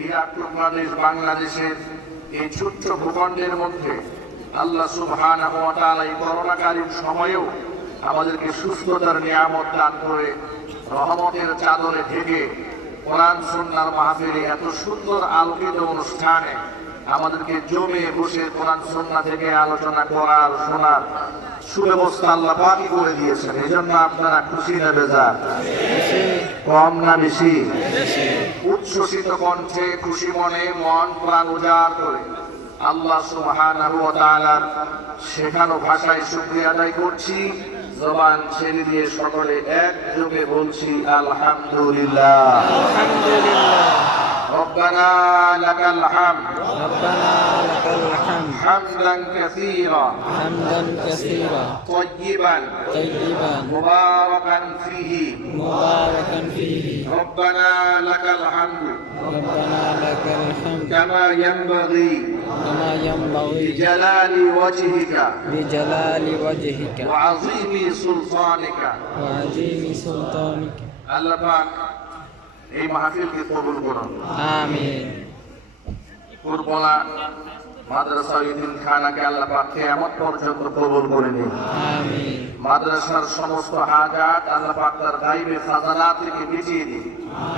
হীরাটুকরা দেশ বাংলাদেশের এই ছোট্ট ভূখণ্ডের মধ্যে আল্লাহ সুবহানাহু ওয়া তাআলা এই করোনাকালীন সময়েও আমাদেরকে সুস্থতার নিয়ামত দান করে রহমতের চাদরে ঢেকে কোরআন সুন্নাহর মাহফিলে এত সুন্দর আলোকিত অনুষ্ঠানে আমাদেরকে জমে বসে কোরআন সুন্নাহ থেকে আলোচনা করার শোনার সুব্যবস্থা আল্লাহ পাকই করে দিয়েছেন। এই জন্য আপনারা খুশি না বেজার? কম না বেশি? উচ্ছ্বসিত কণ্ঠে খুশি মনে মন প্রাণ উজাড় করে আল্লাহ সুবহানাহু ওয়া তাআলার শেখানো ভাষায় শুকরিয়া আদায় করছি। জবান ছেড়ে দিয়ে সকলে একযোগে বলছি আলহামদুলিল্লাহ। ربنا لك الحمد حمدا كثيرا طيبا مباركا فيه ربنا لك الحمد كما ينبغي بجلال وجهك وعظيم سلطانك الله পাক এই মাহফিলকে কবুল করুন, আমিন। কুরবালা মাদ্রাসা ইতিমখানাকে আল্লাহ পাক কিয়ামত পর্যন্ত কবুল করে নিন, আমিন। মাদ্রাসার সমস্ত হাজাত আল্লাহ পাক তার গায়বে খাজানাত থেকে মিটিয়ে দিন,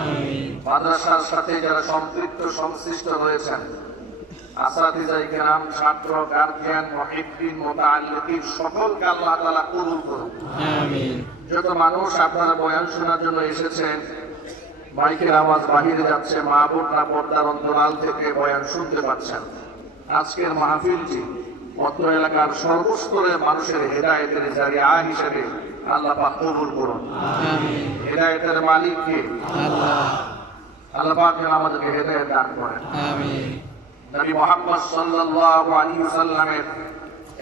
আমিন। মাদ্রাসার সাথে যারা সম্পৃক্ত সংশ্লিষ্ট রয়েছেন আসাতিজায়ে কেরাম, ছাত্র, গার্জিয়ান, মুহিব্বিন, মুতাআল্লিকিন সকলকে আল্লাহ তাআলা কবুল করুন, আমিন। যত মানুষ আপনারা বয়ান শোনার জন্য এসেছেন, মাইকের আওয়াজ বাহিরে যাচ্ছে, মা বোনরা পর্দার অন্তরাল থেকে বয়ান শুনতে পাচ্ছেন, আজকের মাহফিলটি অত্র এলাকার সর্বস্তরের মানুষের হেদায়েতের জারিয়া হিসেবে আল্লাহ পাক কবুল করুন, আমিন। হেদায়েতের মালিক কে? আল্লাহ। আল্লাহ পাক যেন আমাদেরকে হেদায়েত দান করেন, আমিন। নবী মুহাম্মদ সাল্লাল্লাহু আলাইহি ওয়াসাল্লামের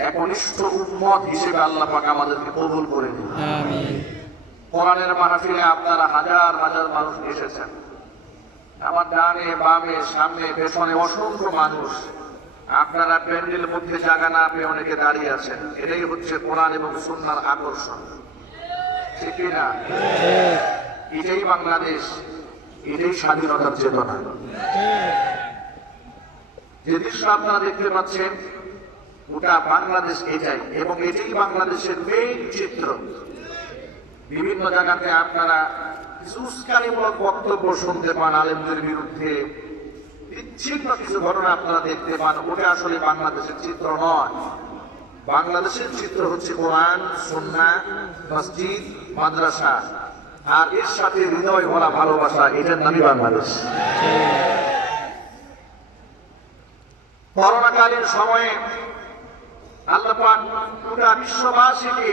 একনিষ্ঠ উম্মত হিসেবে আল্লাহ পাক আমাদেরকে কবুল করে নিন, আমিন। কোরআনের মাহফিলে আপনারা হাজার হাজার মানুষ এসেছেন, আমার ডানে বামে সামনে পেছনে অসংখ্য মানুষ। আপনারা প্যান্ডেল মধ্যে জায়গা না পেয়ে অনেকে দাঁড়িয়ে আছেন, এটাই হচ্ছে কোরআন এবং সুন্নাহর আকর্ষণ, ঠিক না? এটাই বাংলাদেশ, এটাই স্বাধীনতার চেতনা। যে দৃশ্য আপনারা দেখতে পাচ্ছেন ওটা বাংলাদেশ, এটাই, এবং এটাই বাংলাদেশের মেইন চিত্র। বিভিন্ন জায়গাতে আপনারা কিছু উস্কানিমূলক বক্তব্য শুনতে পান আলেমদের বিরুদ্ধে, বিচ্ছিন্ন কিছু ঘটনা আপনারা দেখতে পান, ওটা আসলে বাংলাদেশের চিত্র নয়। বাংলাদেশের চিত্র হচ্ছে কোরআন, সুন্নাহ, মসজিদ, মাদ্রাসা, আর এর সাথে হৃদয় ভরা ভালোবাসা, এটার নামই বাংলাদেশ। করোনাকালীন সময়ে আল্লাহ পাক পুরা বিশ্ববাসীকে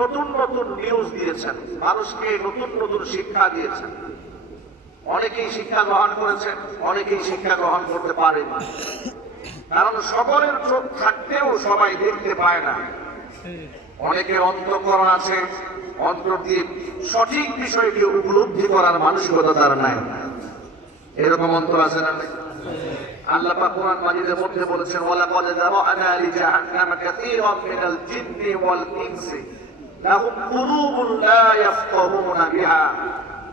নতুন নতুন নিউজ দিয়েছেন, মানুষকে নতুন নতুন শিক্ষা দিয়েছেন। অনেকেই শিক্ষা গ্রহণ করেছেন, অনেকেই শিক্ষা গ্রহণ করতে পারেন, কারণ সকলের চোখ থাকতেও সবাই দেখতে পায় না। অনেকের অন্তঃকরণ আছে, অন্তর দিয়ে সঠিক বিষয়কে উপলব্ধি করার মানসিকতা তার নাই। এরকম অন্তর আছে না? আল্লাহ পাক কোরআন মাজিদের মধ্যে বলেছেন, ওয়ালাকাদ যারা'না লিজাহান্নামা কাসীরাম মিনাল জিন্নি ওয়াল ইনসি লাহুম কুলুবুন লা ইয়াফকাহুনা বিহা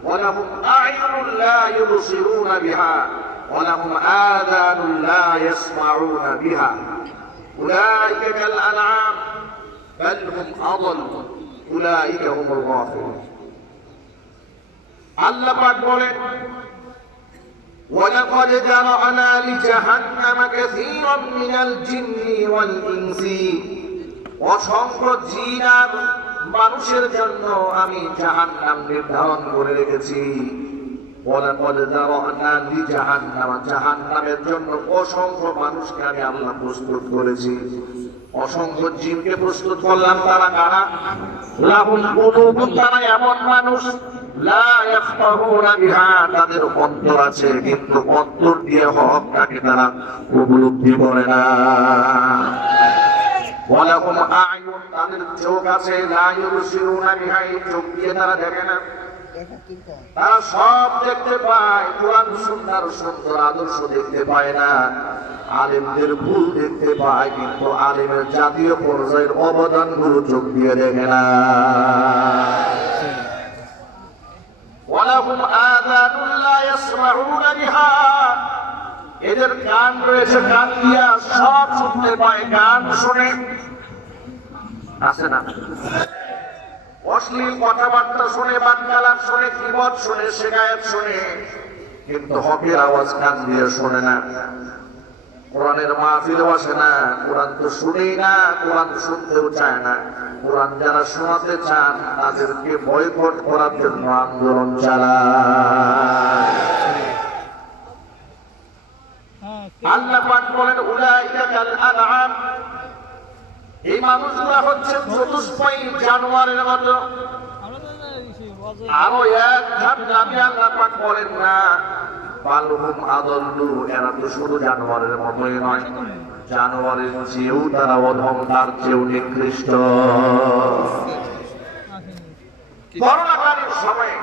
ওয়া লাহুম আ'য়ুনুন লা ইউবসিরুনা বিহা ওয়া লাহুম আযানুন লা ইয়াসমা'উনা বিহা উলাইকা কাল আন'আম বাল হুম আযাল উলাইকা হুমুল গাফিলুন। আল্লাহ পাক বলেন, ولقد ذرأنا لجهنم كثيرا من الجن والإنس অসংখ্য জিন আর মানুষের জন্য আমি জাহান্নাম নির্ধারণ করে রেখেছি। ولقد ذرأنا لجهنم, জাহান্নামের জন্য অসংখ্য মানুষকে আমি আল্লাহ প্রস্তুত করেছি। অসংখ্য জিনকে প্রস্তুত করলাম, তারা কারা? লাহুল কুলুবুন, তারা এমন মানুষ লা ইয়াফকাহুনা বিহা, তাদের অন্তর আছে কিন্তু অন্তর দিয়ে হকটাকে তারা উপলব্ধি করে না। ওয়া লাহুম আ'য়ুন, তাদের চোখ আছে, লা ইউবসিরুনা বিহা, চোখ দিয়ে তারা দেখে না। তারা সব দেখতে পায়, কোরআন সুন্নাহর সুন্দর আদর্শ দেখতে পায় না। আলেমদের ভুল দেখতে পায়, কিন্তু আলেমের জাতীয় পর্যায়ের অবদানগুলো চোখ দিয়ে দেখে না। ওয়ালাহুম আযানুন লা ইয়াসমাউনা বিহা, এদের কান রয়েছে, কান দিয়া সব শুনতে পায়, গান শুনে, আছে না? অশ্লীল কথাবার্তা শুনে, বাদকালাম শুনে, গীবত শুনে, শিকায়াত শুনে, কিন্তু হকের আওয়াজ কান দিয়ে শোনে না। কোরআনের মাহফিলেও আসে না, কোরআন তো শুনেই না, কোরআন শুনতেও চায় না। কোরআন যারা শোনাতে চান তাদেরকে বয়কট করার জন্য আন্দোলন চালায়। আল্লাহ পাক বলেন উলাইকা কাল আনআম, এই মানুষগুলা হচ্ছে চতুষ্পয়ী জানোয়ারের মতো। আরো এক ধাপ নামি আল্লাহ পাক বলেন না বালহুম আদল্লু, এরা তো শুধু জানোয়ারের মতোই নয়, জানোয়ারের চেয়েও তারা অধম, তার চেয়েও নিকৃষ্ট। করোনাকালীন সময়ে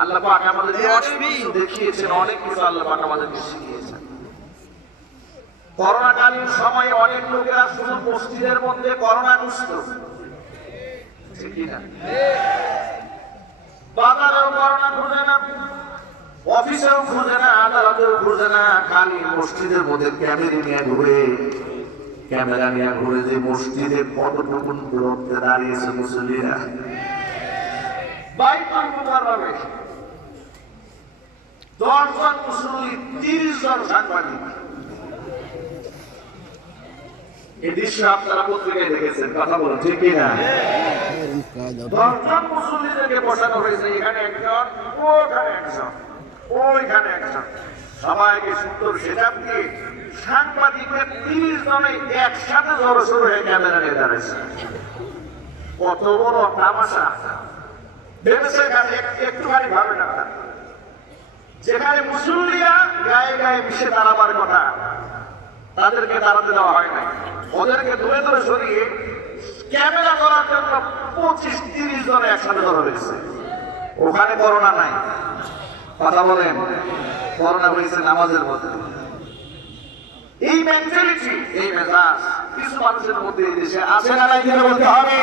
আল্লাহ পাক আমাদের দেখিয়েছেন, অনেক কিছু আল্লাহ পাক আমাদেরকে শিখিয়েছেন। করোনাকালীন সময়ে অনেক লোকেরা শুধু মসজিদের মধ্যে করোনাগ্রস্ত, ঠিক না? বাজারেও করোনা খুঁজে না, অফিসেও খুঁজে না, আদালতেও খুঁজে না, খালি মসজিদের মধ্যে ক্যামেরা নিয়ে ঘুরে যে মসজিদে কতটুকু দূরত্বে দাঁড়িয়েছে মুসল্লিরা। বাইতুল মুকাররমে 10 জন মুসল্লি, 30 জন সাংবাদিক। এই দৃশ্য আপনারা পত্রিকায় দেখেছেন, কথা বলেন ঠিক কিনা? 10 জন মুসল্লিদেরকে বসানো হয়েছে, এখানে একজন, ওখানে একজন, ওইখানে একজন, সবাইকে সুন্দর সেটআপ দিয়ে সাংবাদিকদের 30 জনে একসাথে জড়সড় হয়ে ক্যামেরা নিয়ে দাঁড়াইছে। কত বড় তামাশা! ভেবেছে একটুখানি ভাবে না, যেখানে মুসল্লিরা গায়ে গায়ে মিশে দাঁড়াবার কথা তাদেরকে দাঁড়াতে দেওয়া হয় না, ওদেরকে দূরে দূরে সরিয়ে ক্যামেরা করার জন্য 25-30 জনে একসাথে ধরা হয়েছে। ওখানে করোনা নাই, কথা বলেন, করোনা হয়েছে নামাজের মধ্যে। এই মেন্টালিটি, এই মেজাজ কিছু মানুষের মধ্যে এই দেশে আছে না নাই যেটা বলতে হবে।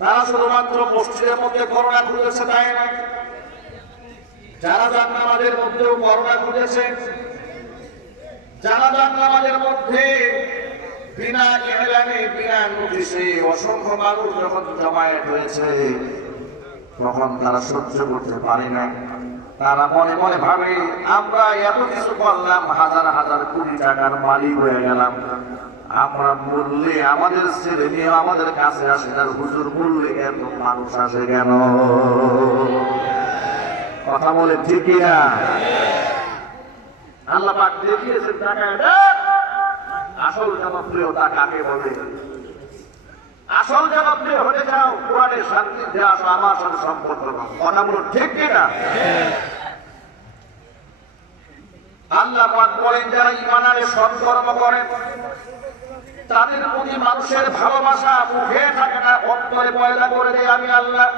তারা শুধুমাত্র মসজিদের মধ্যে করোনা খুঁজেছে তাই না, জানাজার নামাজের মধ্যেও করোনা খুঁজেছে। জানাজার নামাজের মধ্যে বিনা ইহরামে, বিনা নোটিশে অসংখ্য মানুষ যখন জমায়েত হয়েছে, তখন তারা সহ্য করতে পারে না। তারা মনে মনে ভাবে আমরা এত কিছু করলাম, হাজার হাজার কোটি টাকার মালিক হয়ে গেলাম, আমরা বললে আমাদের ছেলে মেয়ে আমাদের কাছে আসে না, হুজুর বললে এত মানুষ আসে কেন? কথা বলে ঠিক না? আল্লাহ পাক দেখিয়েছেন টাকায় আসল জনপ্রিয়তা কাকে বলে। আসল জনপ্রিয় হতে চাও, কোরআনের সান্নিধ্যে আসো, আমার সাথে সম্পর্ক। কথা বলো ঠিক কিনা? আল্লাহ পাক বলেন যারা ঈমান আনে, সৎকর্ম করে, তাদের প্রতি মানুষের ভালোবাসা মুখে থাকে না, অন্তরে পয়দা করে দেয় আমি আল্লাহ।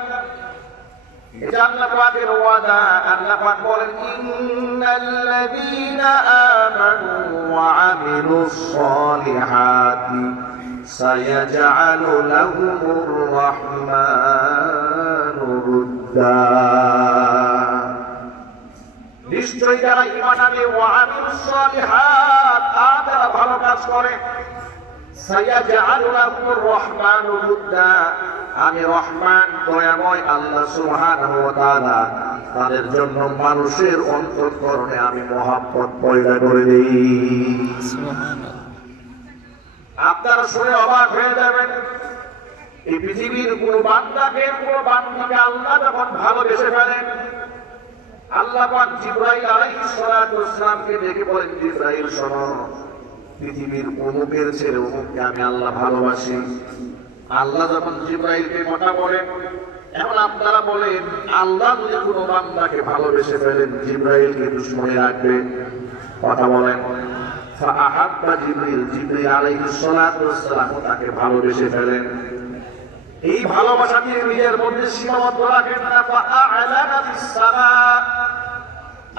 এটা আল্লাহ পাকের ওয়াদা। আল্লাহ পাক বলেন ইন্নাল্লাযীনা আমানু ওয়া আমিলুস সালিহাতি সায়াজআলু লাহুমুর রাহমানু উদ্দা, নিশ্চয়ই যারা ঈমান আনে ওয়া আমিলুস সালিহাত, আর যারা ভালো কাজ করে, সায়াজআলু লাহুমুর রাহমানু উদ্দা, আমি রহমান দয়াময় আল্লাহ সুবহানাহু ওয়া তাআলা তাদের জন্য মানুষের অন্তঃকরণে আমি মহব্বত পয়দা করে দেই। সুবহানাল্লাহ। আপনারা শুনে অবাক হয়ে যাবেন, এই পৃথিবীর কোন বান্দাকে আল্লাহ যখন ভালোবেসে ফেলেন, আল্লাহ পাক জিবরাইল আলাইহিস সালাতু ওয়াস সালামকে ডেকে বলেন, জিবরাইল শোনো, পৃথিবীর অমুকের ছেলে অমুককে আমি আল্লাহ ভালোবাসি। আল্লাহ যখন জিবরাইলকে কথা বলেন, এখন আপনারা বলেন আল্লাহ যদি কোনো বান্দাকে ভালোবেসে ফেলেন, জিবরাইলকে দুশমনে রাখবে? কথা বলেন। ফাআহাব্বা জিবরিল, জিবরিল আলাইহিস সালাতু ওয়াস সালাম তাকে ভালোবেসে ফেলেন। এই ভালোবাসা দিয়ে নিজের মধ্যে সীমাবদ্ধ রাখেন না, ফাআলানা ফিস সামা,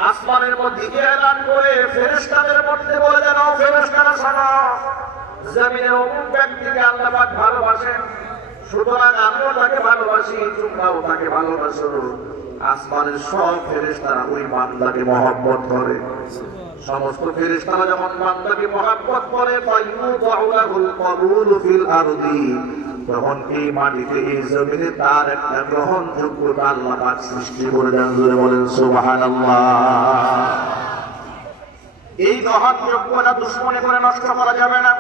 আসমানের মধ্যে এলান করে ফেরেশতাদের মধ্যে বলে দেন, ও ফেরেশতারা শোনো, জমিনের অমুক ব্যক্তিকে আল্লাহ পাক ভালোবাসেন, সুতরাং আমিও তাকে ভালোবাসি, তোমরাও তাকে ভালোবাসো। আসমানের সব ফেরেশতারা ওই বান্দাকে মহব্বত করে। সমস্ত ফেরেশতারা যখন বান্দাকে মহব্বত করে, ফায়ুদাউ লাহুল কবুলু ফিল আরদি, তখন এই মাটিতে, এই জমিনে তার একটা গ্রহণযোগ্যতা আল্লাহ পাক সৃষ্টি করে দেন। জোরে বলেন সুবহানাল্লাহ। এই গ্রহণযোগ্যতা দুশ্মনে করে নষ্ট করা যাবে না।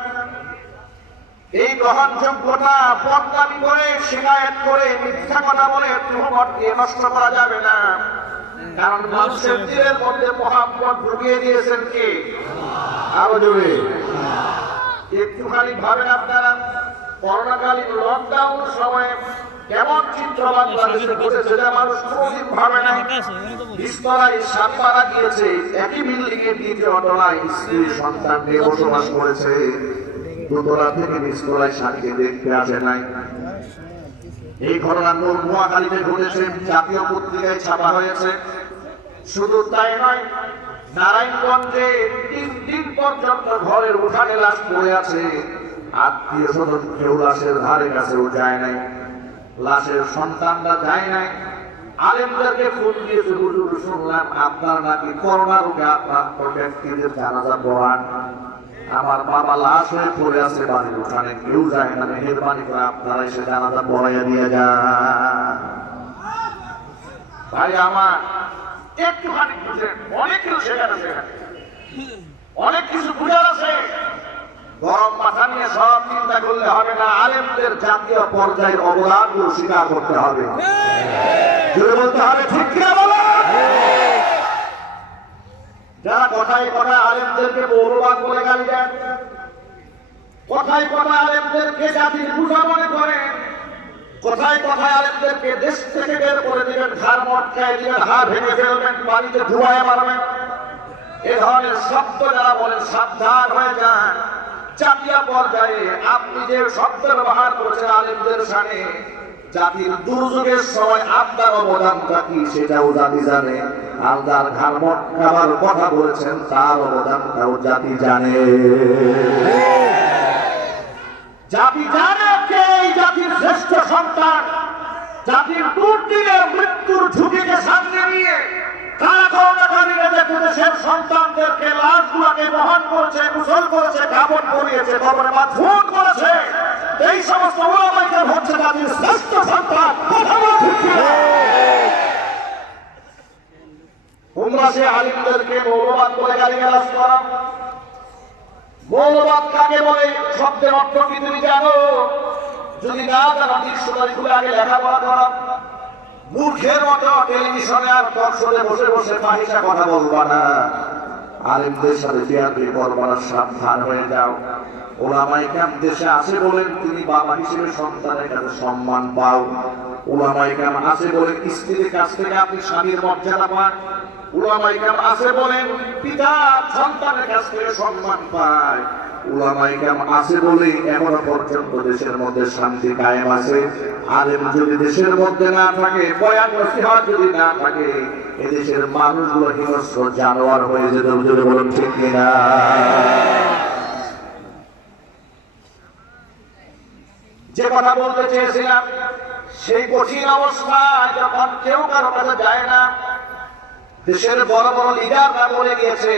এই গ্রহণযোগ্যতা বদনামি করে, শিকায়ত করে, মিথ্যা কথা বলে, তুহমত দিয়ে নষ্ট করা যাবে না। কারণ মানুষের দিলের মধ্যে মহব্বত ঢুকিয়ে দিয়েছেন কে? আরো জোরে একটুখানি ভাবেন আপনারা, করোনাকালীন লকডাউন সময়ে কেমন চিত্র বাংলাদেশে ঘটেছে যা মানুষ কোনদিন ভাবে না। বিস্তরায় সাপ মারা গিয়েছে, একই বিল্ডিং এর দ্বিতীয় তলায় স্ত্রী সন্তান নিয়ে বসবাস করেছে, দোতলা থেকে বিস্তরায় সাপকে দেখতে আসে নাই। এই ঘটনা নোয়াখালীতে ঘটেছে, জাতীয় পত্রিকায় ছাপা হয়েছে। শুধু তাই নয়, নারায়ণগঞ্জে 3 দিন পর্যন্ত ঘরের উঠানে লাশ পড়ে আছে, আত্মীয় স্বজন কেউ লাশের ধারে কাছেও যায় নাই, লাশের সন্তানরা যায় নাই। আলেমদেরকে ফোন দিয়েছে, হুজুর শুনলাম আপনার নাকি করোনা রোগে আক্রান্ত ব্যক্তিদের জানাজা পড়ান, আমার বাবা লাশ হয়ে পড়ে আছে বাড়ির উঠানে, কেউ যায় না, মেহেরবানি করে আপনারা এসে জানাজা পড়াইয়া দিয়ে যান। ভাই আমার একটুখানি বুঝেন, অনেক কিছু শেখার আছে, অনেক কিছু বুঝার আছে। গরম মাথা নিয়ে সব চিন্তা করলে হবে না, আলেমদের জাতীয় পর্যায়ের অবদানগুলো স্বীকার করতে হবে, জোরে বলতে হবে, ঠিক কিনা বলো? যারা কথায় কথায় আলেমদেরকে মৌলবাদ বলে গালি দেন, কথায় কথায় আলেমদেরকে জাতির পূজা মনে করেন, কথায় কথায় আলেমদেরকে দেশ থেকে বের করে দিবেন, ঘাড় মটকায় দিবেন, হাত ভেঙে ফেলবেন, বাড়িতে ধুয়ায় মারবেন, এ ধরনের শব্দ যারা বলেন সাবধান হয়ে যান। জাতীয় পর্যায়ে আপনি যে শব্দ ব্যবহার করেছেন আলেমদের সামনে, জাতির দুর্যোগের সময় আপনার অবদানটা কি সেটাও জাতি জানে, আর যার ঘাড় মটকাবার কথা বলেছেন তার অবদানটাও জাতি জানে। জাতি জানে কে এই জাতির শ্রেষ্ঠ সন্তান, জাতির দুর্দিনের মৃত্যুর ঝুঁকিকে সামনে নিয়ে কারা করোনাকালীনে যে দেশের সন্তানদেরকে লাশগুলোকে বহন করেছে, গোসল করেছে, কাপড় পরিয়েছে, কবরে মাথুন করেছে, এই সমস্ত ওলামায়ে হচ্ছে জাতির শ্রেষ্ঠ সন্তান। তোমরা সে আলিমদেরকে মৌলবাদ বলে গালিগালাজ করো। মৌলবাদ কাকে বলে শব্দের অর্থ কি তুমি জানো? যদি না জানো ডিকশনারি খুলে আগে লেখাপড়া করো। মূর্খের মতো টেলিভিশনে আর টক শোতে বসে বসে ফাহিশা কথা বলবা না, আলেমদের সাথে বিয়াদবি করবা না, সাবধান হয়ে যাও। ওলামায়ে কেরাম দেশে আছে বলেন তুমি বাবা হিসেবে সন্তানের কাছে সম্মান পাও, ওলামায়ে কেরাম আছে বলে স্ত্রীর কাছ থেকে আপনি স্বামীর মর্যাদা পান, ওলামায়ে কেরাম আছে বলেন পিতা সন্তানের কাছ থেকে সম্মান পায়, ওলামায়ে কেরাম আছে বলে এখনো পর্যন্ত দেশের মধ্যে শান্তি কায়েম আছে। আলেম যদি দেশের মধ্যে না থাকে, বয়ান নসিহত যদি না থাকে, এদেশের মানুষগুলো হিংস্র জানোয়ার হয়ে যেতে, জোরে বলুন ঠিক কিনা? যে কথা বলতে চেয়েছিলাম, সেই কঠিন অবস্থায় যখন কেউ কারো কাছে যায় না, দেশের বড় বড় লিডাররা বলে গিয়েছে,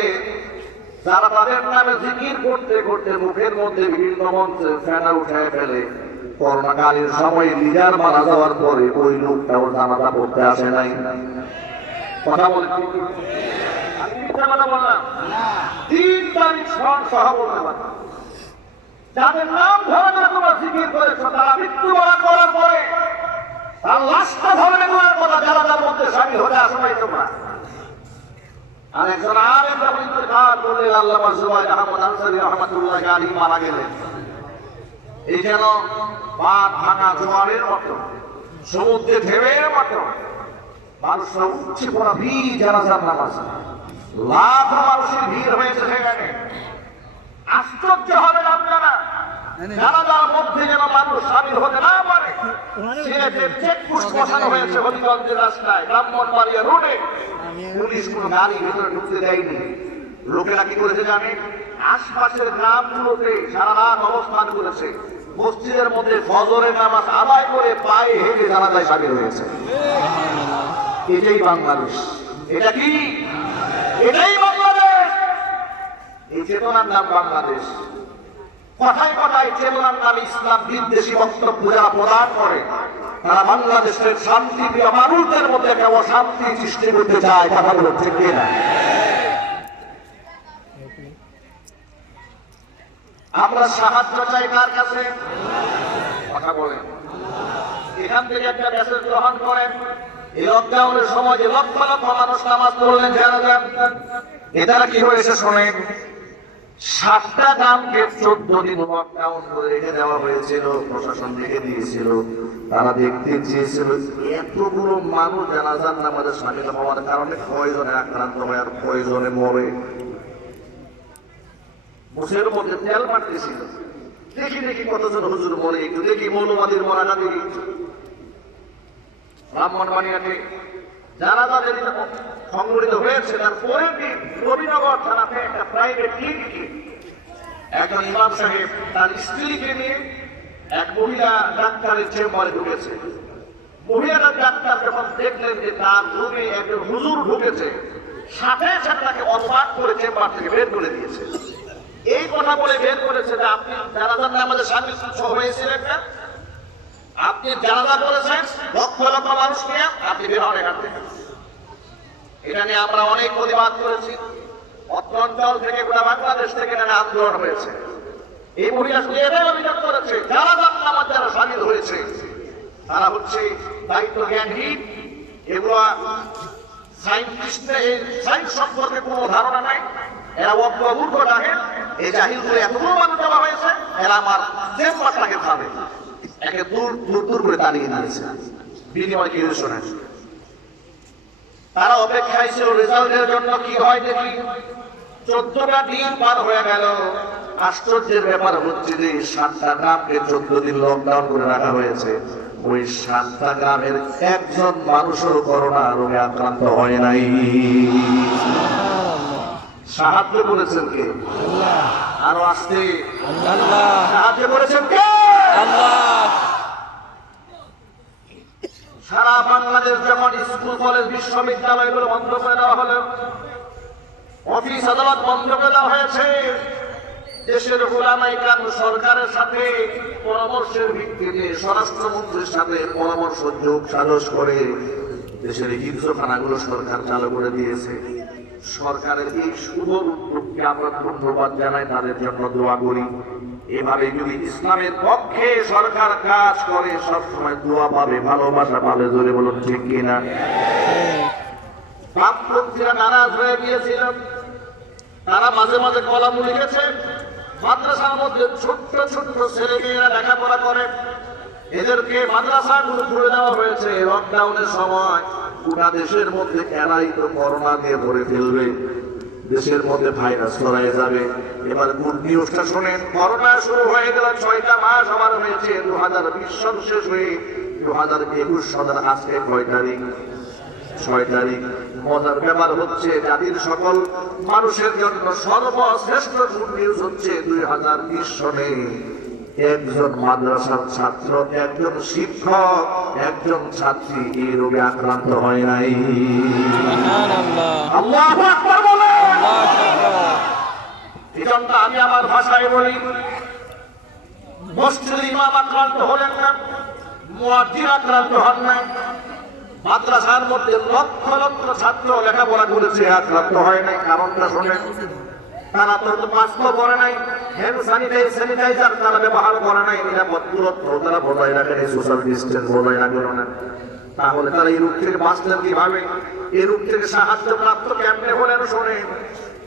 যারা তাদের নামে জিকির করতে করতে মুখের মধ্যে বিভিন্ন মন্ত্রে ফেনা উঠায় ফেলে, করোনাকালীন সময় লিডার মারা যাওয়ার পরে ওই লোকটাও জানাজা পড়তে আসে নাই। কথা বলে আমি মিথ্যা কথা বললাম? 3 তারিখ সহ বলতে পারি, যাদের নাম ধরে ধরে তোমরা জিকির করেছো, তারা মৃত্যুবরণ করার পরে তার লাশটা ধরে নেওয়ার কথা জানাজার মধ্যে শামিল হতে আসো নাই তোমরা। আর একজন আলেম যখন ইন্তেকাল করলেন, আল্লামা জুবায়ের আহমদ আনসারী রাহমাতুল্লাহি আলাইহি মারা গেলেন, এই যেন বাঁধ ভাঙা জোয়ারের মতো, সমুদ্রে ঢেউয়ের মতো মানুষরা উঠছে পড়া ভিড় জানাজার নামাজে, লাখ মানুষের ভিড় হয়েছে সেখানে। আশ্চর্য হবেন আপনারা, জানাজার মধ্যে যেন মানুষ শামিল হতে না পারে, সিলেটের চেকপোস্ট বসানো হয়েছে হবিগঞ্জের রাস্তায়, ব্রাহ্মণবাড়িয়া রোডে। পুলিশ কোন গাড়ি ভেতরে ঢুকতে দেয়নি। লোকেরা কি করেছে জানেন? আশপাশের গ্রামগুলোতে সারা রাত অবস্থান করেছে, মসজিদের মধ্যে ফজরের নামাজ আদায় করে পায়ে হেঁটে জানাজায় সামিল হয়েছে। এটাই বাংলাদেশ। এটা কি? এটাই বাংলাদেশ। এই চেতনার নাম বাংলাদেশ। কথায় কথায় চেতনার নাম ইসলাম বিদ্বেষী বক্তব্য যারা প্রদান করে, তারা বাংলাদেশের শান্তিপ্রিয় মানুষদের মধ্যে একটা অশান্তি সৃষ্টি করতে চায়। কথাগুলো ঠিক না? আমরা সাহায্য চাই কার কাছে? কথা বলেন। এখান থেকে একটা মেসেজ গ্রহণ করেন। এই লকডাউনের সময় যে লক্ষ লক্ষ মানুষ নামাজ পড়লেন জানাজা, এটারা কি হয়েছে শোনেন। 7টা গ্রামকে 14 দিন লকডাউন করে রেখে দেওয়া হয়েছিল, প্রশাসন রেখে দিয়েছিল। তারা দেখতে চেয়েছিল এতগুলো মানুষ জানাজার নামাজে শামিল হওয়ার কারণে কয়জনে আক্রান্ত হয় আর কয়জনে মরে। মুখের মধ্যে তেল মারতেছিল, দেখি দেখি কতজন হুজুর মরে, একটু দেখি মৌলবাদীর মরাটা দেখি। ব্রাহ্মণবাড়িয়াতে জানাজা যেদিন সংগঠিত হয়েছে তার পরের দিন রবিনগর থানাতে একটা প্রাইভেট ক্লিনিকে একজন ইমাম সাহেব তার স্ত্রীকে নিয়ে এক মহিলা ডাক্তারের চেম্বারে ঢুকেছে। মহিলা ডাক্তার যখন দেখলেন যে তার রুমে একজন হুজুর ঢুকেছে, সাথে সাথে তাকে অবাক করে চেম্বার থেকে বের করে দিয়েছে। এই কথা বলে বের করেছে যে আপনি জানাজার নামাজে শামিল হয়েছিলেন না, আপনি জানাজা করেছেন লক্ষ লক্ষ মানুষকে, আপনি বের হন এখান থেকে। এটা নিয়ে আমরা অনেক প্রতিবাদ করেছি। অত্র অঞ্চল থেকে গোটা বাংলাদেশ থেকে এটা আন্দোলন হয়েছে। এই মহিলা শুধু এটাই অভিযোগ করেছে জানাজার নামাজ যারা শামিল হয়েছে তারা হচ্ছে দায়িত্ব জ্ঞানহীন, এগুলো সায়েন্স সম্পর্কে কোনো ধারণা নাই, এরা অজ্ঞমূর্খ জাহেল। এই জাহিলগুলো এতগুলো মানুষ দেওয়া হয়েছে, এরা আমার চেম্বারটাকে খাবে, একে দূর দূর দূর করে তাড়িয়ে দিয়েছে। বিনিময় কি শোনেন, তারা অপেক্ষায় ছিল রেজাল্টের জন্য। কি হয় দেখি, 14টা দিন পার হয়ে গেল। আশ্চর্যের ব্যাপার হচ্ছে যে 7টা গ্রামকে 14 দিন লকডাউন করে রাখা হয়েছে। ওই 7টা গ্রামের একজন মানুষও করোনা রোগে আক্রান্ত হয় নাই। সাহায্য করেছেন কে? আরো আসতে সাহায্য করেছেন কে? সারা বাংলাদেশ যখন স্কুল কলেজ বিশ্ববিদ্যালয়গুলো বন্ধ করে দেওয়া হলো, অফিস আদালত বন্ধ করে দেওয়া হয়েছে, দেশের উলামায়ে কেরাম সরকারের সাথে পরামর্শের ভিত্তিতে স্বরাষ্ট্রমন্ত্রীর সাথে পরামর্শ যোগ সাজস করে দেশের হিফজখানাগুলো সরকার চালু করে দিয়েছে। সরকারের এই শুভ উদ্যোগকে আমরা ধন্যবাদ জানাই, তাদের জন্য দোয়া করি। এভাবে যদি ইসলামের পক্ষে সরকার কাজ করে সবসময় দোয়া পাবে, ভালোবাসা পাবে। জোরে বলুন ঠিক কিনা? বামপন্থীরা নারাজ হয়ে গিয়েছিল, তারা মাঝে মাঝে কলাম লিখেছে। মাদ্রাসার মধ্যে ছোট্ট ছোট্ট ছেলে মেয়েরা লেখাপড়া করে, এদেরকে মাদ্রাসাগুলো খুলে দেওয়া হয়েছে। লকডাউনের সময় গোটা দেশের মধ্যে এরাই তো করোনা দিয়ে ভরে ফেলবে, দেশের মধ্যে ভাইরাস ছড়ায় যাবে। এবার গুড নিউজটা শোনেন, করোনা শুরু হয়ে গেল 6টা মাস আমার হয়েছে। 2020 সন শেষ হয়ে 2021 সনের আজকে কয় তারিখ? 6 তারিখ। মজার ব্যাপার হচ্ছে জাতির সকল মানুষের জন্য সর্বশ্রেষ্ঠ গুড নিউজ হচ্ছে 2020 সনে একজন মাদ্রাসার ছাত্র, একজন শিক্ষক, একজন ছাত্রী এই রোগে আক্রান্ত হয় নাই। আল্লাহু আকবার বলেন। এজন্য আমি আমার ভাষায় বলি, মসজিদের ইমাম আক্রান্ত হলেন না, মুয়াজ্জিন আক্রান্ত হন নাই, মাদ্রাসার মধ্যে লক্ষ লক্ষ ছাত্র লেখাপড়া করেছে, আক্রান্ত হয় নাই। কারণটা শোনেন, তারা তো মাস্ক পরে নাই, হ্যান্ড স্যানিটাইজার তারা ব্যবহার করে নাই, নিরাপদ দূরত্ব তারা বজায় রাখেন, সোশ্যাল ডিস্টেন্স বজায় রাখেন না। তাহলে তারা এই রোগ থেকে বাঁচলেন কিভাবে? এই রোগ থেকে সাহায্য প্রাপ্ত কেমনে হলেন শোনেন।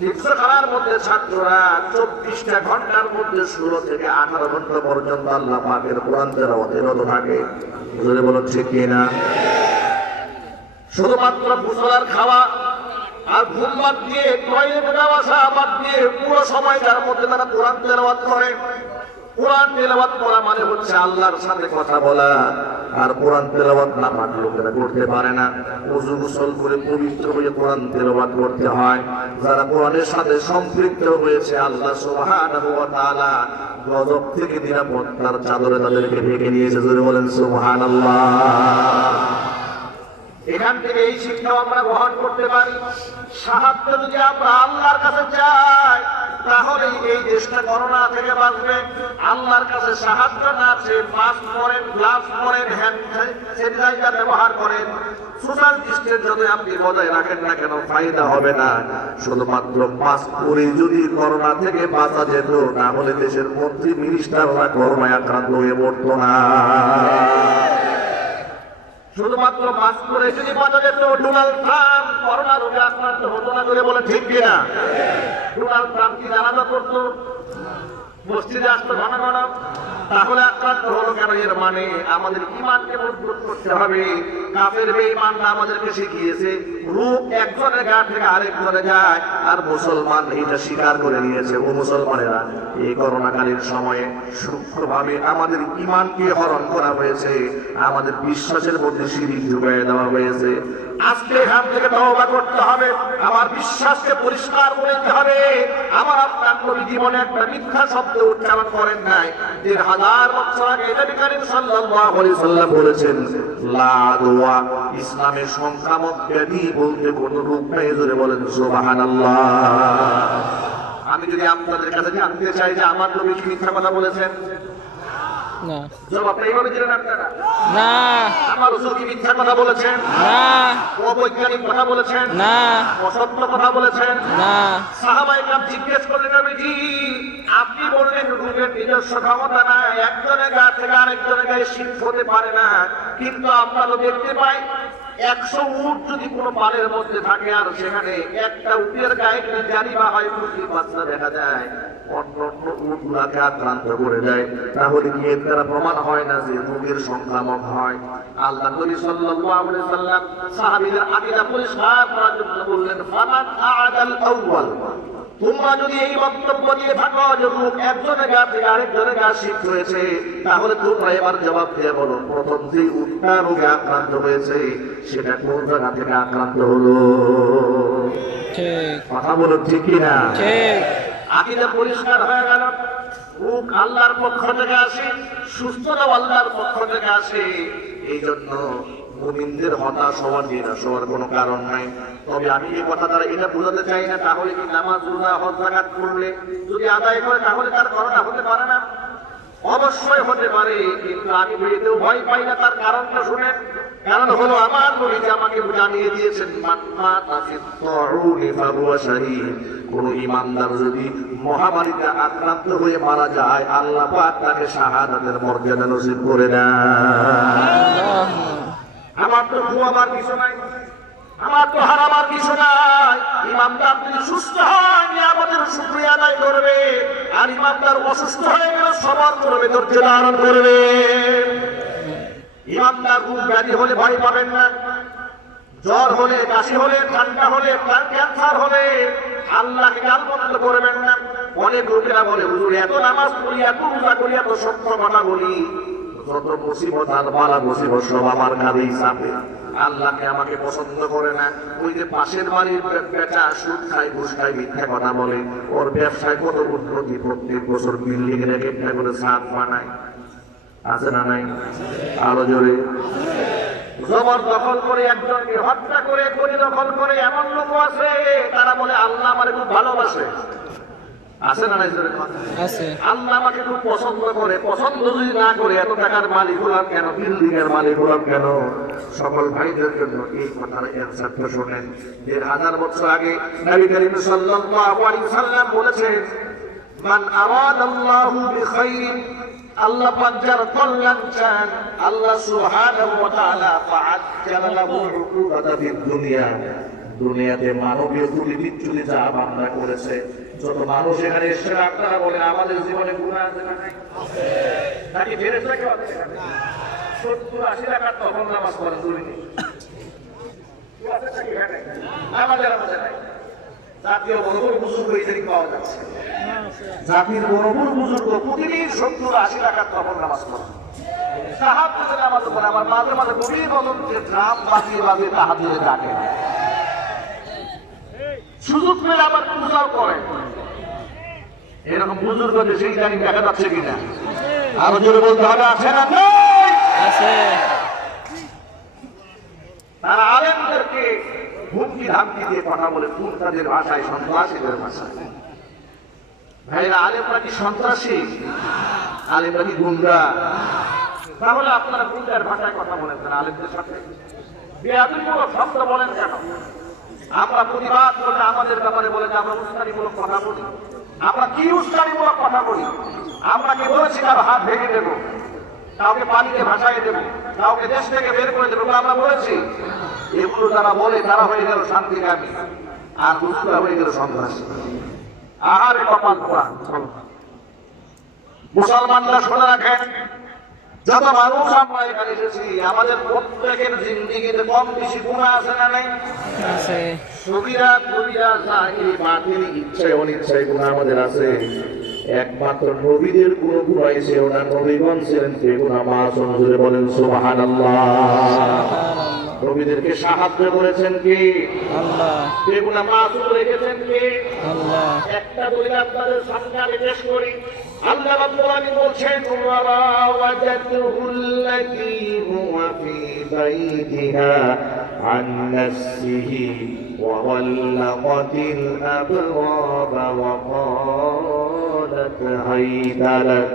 হিফজখানার মধ্যে ছাত্ররা 24টা ঘন্টার মধ্যে 16 থেকে 18 ঘন্টা পর্যন্ত আল্লাহ পাকের কোরআন তেলাওয়াতে রত থাকে। বুঝলে বলুন ঠিক কিনা? শুধুমাত্র গোসল খাওয়া আর ঘুম বাদ দিয়ে, টয়লেটে যাওয়া বাদ দিয়ে পুরো সময়টার মধ্যে তারা কোরআন তেলাওয়াত করে। কোরআন তেলাওয়াত করা মানে হচ্ছে আল্লাহর সাথে কথা বলা। আর কোরআন তেলাওয়াত না পারলে লোকেরা করতে পারে না। ওযু গোসল করে পবিত্র হয়ে কোরআন তেলাওয়াত করতে হয়। যারা কোরআনের সাথে সম্পৃক্ত হয়েছে আল্লাহ সুবহানাহু ওয়া তাআলা গজব থেকে নিরাপত্তার চাদরে তাদেরকে ঢেকে নিয়েছে। জোরে বলেন সুবহানাল্লাহ। এখান থেকে এই শিক্ষা আমরা গ্রহণ করতে পারি, সাহায্য যদি আমরা আল্লাহর কাছে চাই তাহলে এই দেশটা করোনা থেকে বাঁচবে। আল্লাহর কাছে সাহায্য না আছে, মাস্ক পরেন, গ্লাভস পরেন, হ্যান্ড স্যানিটাইজার ব্যবহার করেন, সোশ্যাল ডিস্টেন্স যদি আপনি বজায় রাখেন না কেন ফায়দা হবে না। শুধুমাত্র মাস্ক পরে যদি করোনা থেকে বাঁচা যেত তাহলে দেশের মন্ত্রী মিনিস্টাররা করোনায় আক্রান্ত হয়ে পড়তো না। শুধুমাত্র মাস্ক পরে যদি বাঁচা যেত ডোনাল্ড ট্রাম্প করোনা রোগে আক্রান্ত হতো না। করে বলে ঠিক কিনা? ডোনাল্ড ট্রাম্প কি জানাজা করতো? মসজিদে আসতো ঘন ঘন, তাহলে আক্রান্ত হলো কেন? এর মানে আমাদের ঈমানকে মজবুত করতে হবে। কাফের বেঈমানরা আমাদেরকে শিখিয়েছে রূপ একজনের গা থেকে আরেকজনে যায়, আর মুসলমান এটা স্বীকার করে নিয়েছে। ও মুসলমানেরা, এই করোনাকালীন সময়ে সূক্ষ্মভাবে আমাদের ঈমানকে হরণ করা হয়েছে, আমাদের বিশ্বাসের মধ্যে শিরিক ঢুকিয়ে দেওয়া হয়েছে। আজকে এখান থেকে তওবা করতে হবে, আমার বিশ্বাসকে পরিষ্কার করে নিতে হবে। আমার আপনার নবী জীবনে একটা মিথ্যা শব্দ উচ্চারণ করেন নাই। ১,৫০০ বছর আগে নবী করিম সাল্লাল্লাহু আলাইহি সাল্লাম বলেছেন, লা আদওয়া, ইসলামের সংক্রামক ব্যাধি বলতে কোন রূপ নেই। জোরে বলেন সুবহানাল্লাহ। আমি যদি আপনাদের কাছে জানতে চাই যে আমার নবী কি মিথ্যা কথা বলেছেন? না। জবাব এইভাবে দিলেন আপনারা? না। আমার রাসূল কি মিথ্যা কথা বলেছেন? না। অবৈজ্ঞানিক কথা বলেছেন? না। অসত্য কথা বলেছেন? না। সাহাবায়ে কেরাম জিজ্ঞেস করলেন, নবীজি আপনি বললেন রূপের নিজস্ব ক্ষমতা নাই, একজনের গা থেকে আরেকজনের গায়ে শিফট হতে পারে না, কিন্তু আমরা তো দেখতে পাই ১০০ উট যদি কোনো পালের মধ্যে থাকে আর সেখানে একটা উটের গায়ে যদি জারিবা হয়, মুরগির বাচ্চা দেখা যায়, অন্য অন্য উটগুলাকে আক্রান্ত করে দেয়, তাহলে কি এর দ্বারা প্রমাণ হয় না যে রোগের সংক্রামক হয়? আল্লাহ নবী সাল্লাল্লাহু আলাইহি সাল্লাম সাহাবীদের আকীদা পরিষ্কার করার জন্য বললেন, ফামান আ'আদাল আউয়াল, তোমরা যদি এই বক্তব্য দিয়ে থাকো যে রূপ একজনের গা থেকে আরেকজনের গা শিফট হয়েছে, তাহলে তোমরা এবার জবাব দিয়ে বলো, প্রথম যে উটটা রোগে আক্রান্ত হয়েছে সেটা কোন জায়গা থেকে আক্রান্ত হলো? ঠিক কথা বলো, ঠিক কিনা? ঠিক। আকীদা পরিষ্কার হয়ে গেল, রূপ আল্লাহর পক্ষ থেকে আসে, সুস্থতাও আল্লাহর পক্ষ থেকে আসে। এই জন্য মুমিনদের হতাশ হওয়ার, নিরাশ হওয়ার কোনো কারণ নাই। তবে আমি এই কথা দ্বারা এটা বোঝাতে চাই না তাহলে কি নামাজ রোজা হজ যাকাত করলে যদি আদায় করে তাহলে তার করোনা হতে পারে না? অবশ্যই হতে পারে, কিন্তু আমি এতেও ভয় পাই না। তার কারণটা শুনেন। কারণ হলো আমার নবী আমাকে জানিয়ে দিয়েছেন, মান মাতা ফি তাউনি ফাহুয়া শাহীদ, কোন ঈমানদার যদি মহামারীতে আক্রান্ত হয়ে মারা যায় আল্লাহ পাক তাকে শাহাদাতের মর্যাদা নসিব করে দেন। আমার তো ঘুমাবার কিছু নাই, আমার তো হারাবার কিছু নাই। ইমামদার যদি সুস্থ হয় নিয়ামতের শুকরিয়া আদায় করবে, আর ইমামদার অসুস্থ হয়ে গেলে সবর করবে, ধৈর্য ধারণ করবে। ইমামদার রোগ ব্যাধি হলে ভয় পাবেন না। জ্বর হলে, কাশি হলে, ঠান্ডা হলে, ক্যান্সার হলে আল্লাহকে গালমন্দ করবেন না। অনেক লোকেরা বলে, হুজুর এত নামাজ পড়ি, এত রোজা করি, এত সত্য কথা বলি, যত মুসিবত আর বালা মুসিবত সব আমার কাঁধেই চাপে, আল্লাহকে আমাকে পছন্দ করে না। ওই যে পাশের বাড়ির বেটা সুদ খায়, ঘুষ খায়, মিথ্যা কথা বলে, ওর ব্যবসায় কত উন্নতি, প্রত্যেক বছর বিল্ডিং এর এক একটা করে ছাদ বানায়, আছে না নাই? আরো জোরে। জবরদখল করে, একজনকে হত্যা করে, পরিদখল করে এমন লোক আছে তারা বলে আল্লাহ আমারে খুব ভালোবাসে, আছে না নাই? আছে। আল্লাহ আমাকে খুব পছন্দ করে। পছন্দ যদি না করে এত টাকার মালিক হলাম কেন, বিল্ডিং এর মালিক হলাম কেন? সকল ভাইদের জন্য এই কথার অ্যানসারটা শুনেন। ১,৫০০ বছর আগে নবী করিম সাল্লাল্লাহু আলাইহি সাল্লাম বলেছেন, মান আরাদাল্লাহু বিখাইরিন, আল্লাহ পাক যার কল্যাণ চান, আল্লাহ সুবহানাহু ওয়া তাআলা ফাআজ্জালা লাহু উকুবাতা ফিদ দুনিয়া, দুনিয়াতে মানবীয় ত্রুটি বিচ্যুতি যা বান্দা করেছে, যত মানুষ এখানে এসে আপনারা বলেন আমাদের জীবনে গুনাহ আছে না নাই? নাকি ফেরেশতা কেউ আছে? ৭০-৮০ রাকাত তখন নামাজ পড়েন দুইদিন, আমাদের নাই। জাতীয় বড় বড় বুজুর্গ ইদানিং পাওয়া যাচ্ছে, জাতির বড় বড় বুজুর্গ প্রতিদিন ৭০-৮০ রাকাত তখন নামাজ পড়েন। তাহাজ্জুদের নামাজ পড়ে, আমার মাঝে মাঝে গভীর বদন্তে ড্রাম বাজিয়ে বাজিয়ে তাহাজ্জুদে ডাকে, সুযোগ পেলে আবার পূজাও করে। এরকম বুজুর্গদের সেই জানি দেখা যাচ্ছে কিনা? আরো জোরে বলতে হবে, আছে না? আছে। তারা আলেমদেরকে হুমকি ধামকি দিয়ে কথা বলে, তাদের ভাষায়, সন্ত্রাসীদের ভাষায়। ভাইরা, আলেমরা কি সন্ত্রাসী? আলেমরা কি গুন্ডা? তাহলে আপনারা গুন্ডার ভাষায় কথা বলেছেন আলেমদের সাথে, বেয়াদবিমূলক শব্দ বলেন কেন? আমরা প্রতিবাদ করলে আমাদের ব্যাপারে বলে যে আমরা উস্কানিমূলক কথা বলি। আমরা কি উস্কানিমূলক কথা বলি? আমরা কি বলেছি কারো হাত ভেঙে দেব, কাউকে পানিতে ভাসাইয়ে দেব, কাউকে দেশ থেকে বের করে দেবো? আমরা বলেছি? এগুলো যারা বলে তারা হয়ে গেল শান্তিকামী, আর হুজুররা হয়ে গেল সন্ত্রাসী। আহারে কপাল পোড়া। মুসলমানরা শুনে রাখেন, যত মানুষ আমরা এখানে এসেছি, আমাদের প্রত্যেকের জিন্দেগিতে কম বেশি গুনাহ আছে না নাই? আছে। সগীরা কবিরা জাহিরি বাতিল, ইচ্ছায় অনিচ্ছায় গুনাহ আমাদের আছে। একমাত্র নবীদের কোনো গুনাহ ছিল না, নবীগণ ছিলেন বেগুনাহ মাসুম। জোরে বলেন সুবহানাল্লাহ। নবীদেরকে সাহায্য করেছেন কে? আল্লাহ। বেগুনাহ মাসুম রেখেছেন কে? আল্লাহ। একটা দলিল আপনাদের সামনে আমি পেশ করি। আল্লাহ রাব্বুল আলামিন বলছেন, ওয়া ওয়াজাতুহুল্লাতী হুয়া ফী বাইতিহা আন নাফসিহি ওয়া গাল্লাকাতিল আবওয়াবা ওয়া ক্বালাত হাইতা লাক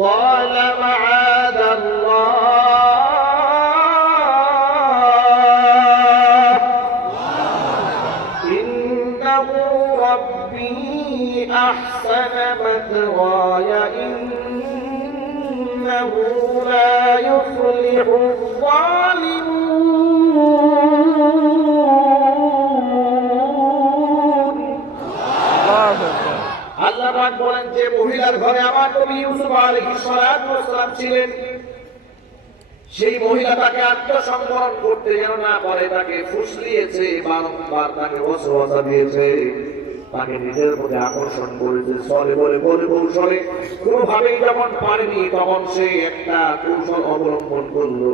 ক্বালা মাআযাল্লাহ ইন্নাহু রাব্বী أحسن مثواي إنه لا يفلح الظالمون। আল্লাহ পাক বলেন, যে মহিলার ঘরে আমার নবী ইউসুফ আলাইহিস সালাতু ওয়াস সালাম ছিলেন, সেই মহিলা তাকে আত্মসংবরণ করতে যেন না পারে, তাকে ফুসলিয়েছে, বারংবার তাকে ওয়াসওয়াসা দিয়েছে, তাকে নিজের প্রতি আকর্ষণ করেছে। চলে বলে কৌশলে কোনোভাবেই যখন পারেনি, তখন সে একটা কৌশল অবলম্বন করলো।